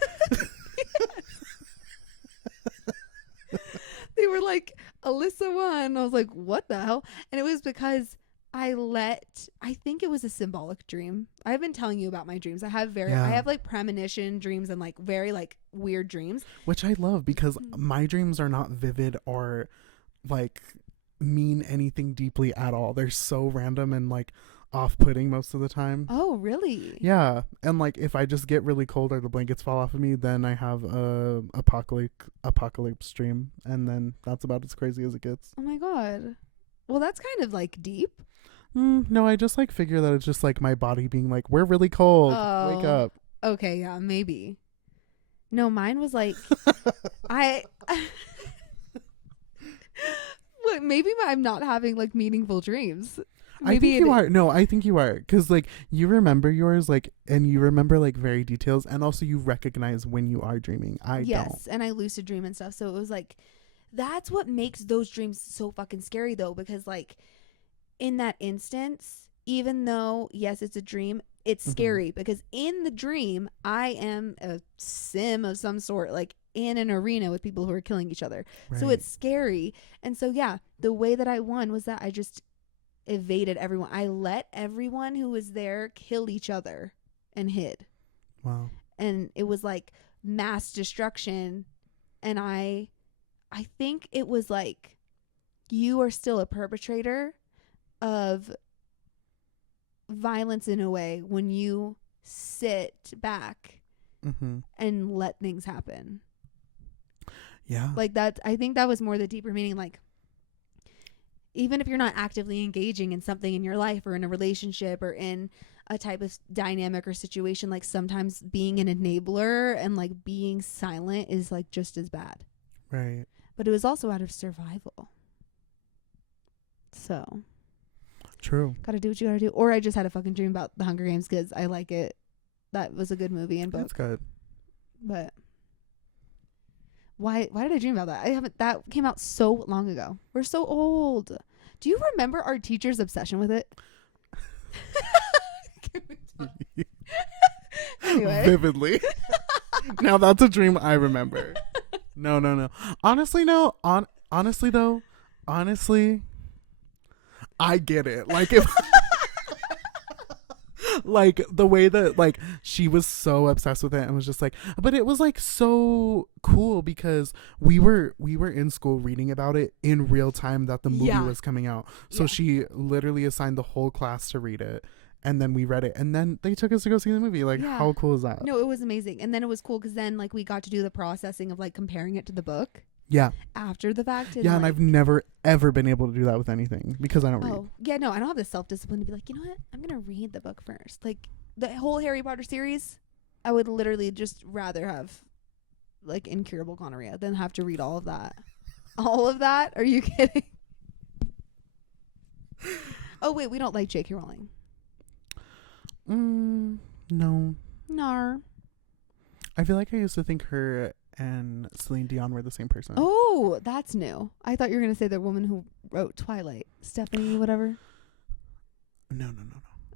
They were like, Alyssa won. I was like, what the hell? And it was because I think it was a symbolic dream. I've been telling you about my dreams. I have Yeah. I have like premonition dreams and like very like weird dreams. Which I love because my dreams are not vivid or like mean anything deeply at all. They're so random and like off-putting most of the time. Oh, really? Yeah, and like if I just get really cold or the blankets fall off of me, then I have a apocalypse dream, and then that's about as crazy as it gets. Oh my God. Well, that's kind of like deep. No, I just like figure that it's just like my body being like, we're really cold. Wake Oh. up. Okay, yeah, maybe. No, mine was like What, maybe I'm not having like meaningful dreams. I think you are. No, I think you are. Because, like, you remember yours, like, and you remember, like, very details. And also you recognize when you are dreaming. I Yes, and I lucid dream and stuff. So it was like, that's what makes those dreams so fucking scary, though. Because, like, in that instance, even though, yes, it's a dream, it's scary. Because in the dream, I am a sim of some sort, like, in an arena with people who are killing each other. don't. So Right. it's scary. And so, yeah, the way that I won was that I just evaded everyone. I let everyone who was there kill each other and hid. Wow. And it was like mass destruction. And I think it was like, you are still a perpetrator of violence in a way when you sit back and let things happen. Yeah. Like that, I think that was more the deeper meaning. Like, even if you're not actively engaging in something in your life or in a relationship or in a type of dynamic or situation, like sometimes being an enabler and like being silent is like just as bad. Right. but it was also out of survival. So True. gotta do what you gotta do. Or I just had a fucking dream about the Hunger Games because I like it. That was a good movie and book. That's good. But why did I dream about that? That came out so long ago. We're so old. Do you remember our teacher's obsession with it? Anyway. Vividly. Now that's a dream I remember. No. Honestly, no. Honestly, I get it. Like if like the way that like she was so obsessed with it and was just like, but it was like so cool because we were in school reading about it in real time that the movie was coming out. So she literally assigned the whole class to read it. And then we read it, and then they took us to go see the movie. Like, how cool is that? No, it was amazing. And then it was cool because then, like, we got to do the processing of, like, comparing it to the book. Yeah. After the fact. And and I've never, ever been able to do that with anything because I don't read. Yeah, no, I don't have the self-discipline to be like, you know what? I'm going to read the book first. Like, the whole Harry Potter series, I would literally just rather have, like, incurable gonorrhea than have to read all of that. All of that? Are you kidding? Oh, wait, we don't like J.K. Rowling. No. Nar. I feel like I used to think her and Celine Dion were the same person. Oh, that's new. I thought you were going to say the woman who wrote Twilight. Stephanie, whatever. No.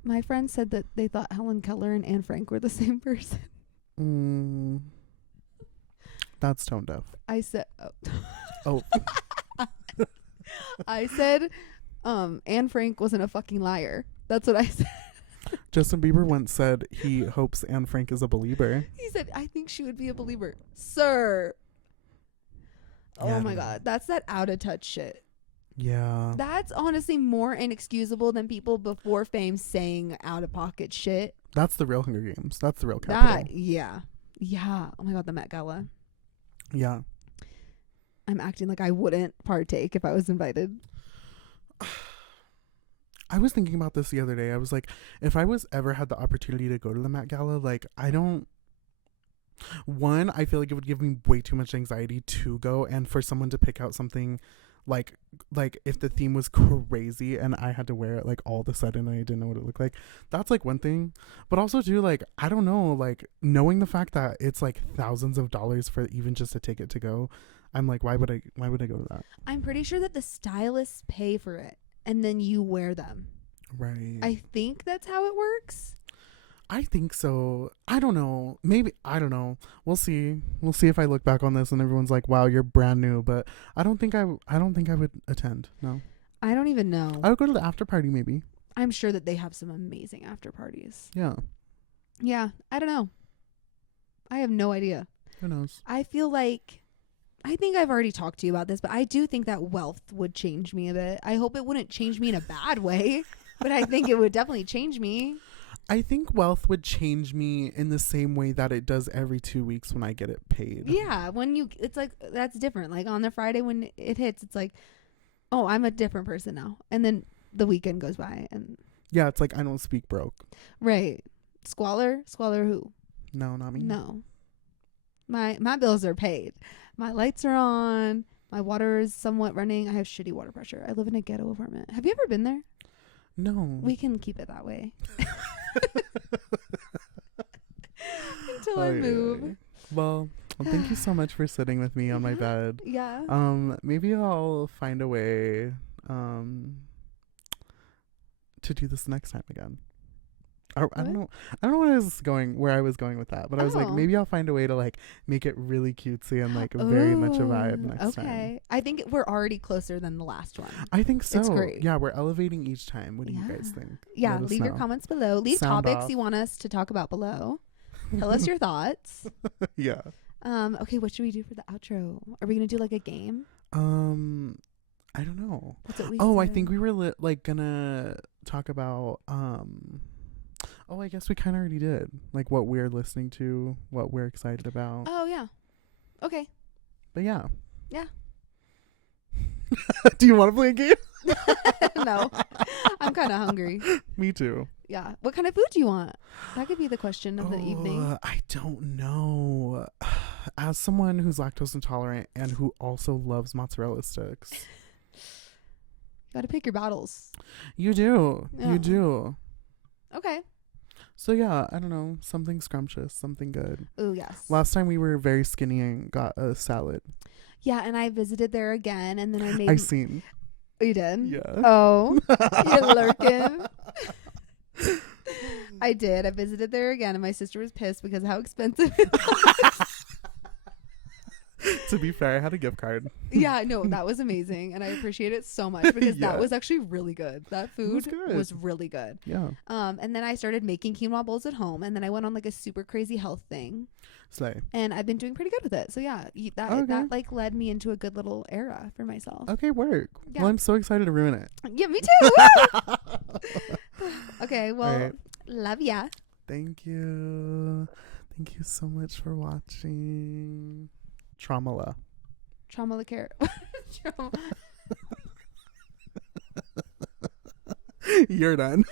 My friend said that they thought Helen Keller and Anne Frank were the same person. That's tone deaf. I said... Oh. I said Anne Frank wasn't a fucking liar. That's what I said. Justin Bieber once said he hopes Anne Frank is a believer. He said, I think she would be a believer. Sir. Yeah, oh my God. That's that out of touch shit. Yeah. That's honestly more inexcusable than people before fame saying out of pocket shit. That's the real Hunger Games. That's the real capital. Yeah. Oh my God, the Met Gala. Yeah. I'm acting like I wouldn't partake if I was invited. I was thinking about this the other day. I was like, if I was ever had the opportunity to go to the Met Gala, like I feel like it would give me way too much anxiety to go, and for someone to pick out something like if the theme was crazy and I had to wear it like all of a sudden and I didn't know what it looked like, that's like one thing. But also too, like I don't know, like knowing the fact that it's like thousands of dollars for even just a ticket to go, I'm like, why would I go to that? I'm pretty sure that the stylists pay for it and then you wear them. Right. I think that's how it works. I think so. I don't know. Maybe. I don't know. We'll see. We'll see if I look back on this and everyone's like, wow, you're brand new. But I don't think I would attend. No. I don't even know. I would go to the after party maybe. I'm sure that they have some amazing after parties. Yeah. Yeah. I don't know. I have no idea. Who knows? I feel like, I think I've already talked to you about this, but I do think that wealth would change me a bit. I hope it wouldn't change me in a bad way, but I think it would definitely change me. I think wealth would change me in the same way that it does every 2 weeks when I get it paid. Yeah. It's like, that's different. Like on the Friday when it hits, it's like, oh, I'm a different person now. And then the weekend goes by and. Yeah. It's like, I don't speak broke. Right. Squalor who? No, not me. No. My bills are paid. My lights are on. My water is somewhat running. I have shitty water pressure. I live in a ghetto apartment. Have you ever been there? No. We can keep it that way. Until I move. Yeah. Well, thank you so much for sitting with me on my bed. Yeah. Maybe I'll find a way to do this next time again. I don't know where I was going with that, but I was like, maybe I'll find a way to like make it really cutesy and like very much a vibe next time. Okay. I think we're already closer than the last one. I think so. It's great. Yeah, we're elevating each time. What do you guys think? Yeah, leave your comments below. Leave Sound topics off. you want us to talk about below. Tell us your thoughts. Yeah. Okay, what should we do for the outro? Are we gonna do like a game? I don't know. That's what we I said. think we were like gonna talk about I guess we kind of already did. Like what we're listening to, what we're excited about. Oh, yeah. Okay. But yeah. Yeah. Do you want to play a game? No. I'm kind of hungry. Me too. Yeah. What kind of food do you want? That could be the question of the evening. I don't know. as someone who's lactose intolerant and who also loves mozzarella sticks, You gotta pick your battles. you do. Yeah. You do. Okay. So yeah, I don't know, something scrumptious, something good. Oh yes. Last time we were very skinny and got a salad. Yeah, and I visited there again, and then I made. I seen. Oh, you did? Yeah. Oh, you're lurking. I did. I visited there again, and my sister was pissed because of how expensive it was. To be fair, I had a gift card. Yeah, no, that was amazing, and I appreciate it so much because Yeah. that was actually really good. That food good. was really good. Yeah. And then I started making quinoa bowls at home, and then I went on like a super crazy health thing, Slay. and I've been doing pretty good with it. So yeah, that Okay. that like led me into a good little era for myself. Okay, work. Yeah. Well, I'm so excited to ruin it. Yeah, me too. Woo! Okay, well, Right. love ya. Thank you. Thank you so much for watching. Traumala. Trauma the care. Trauma. You're done.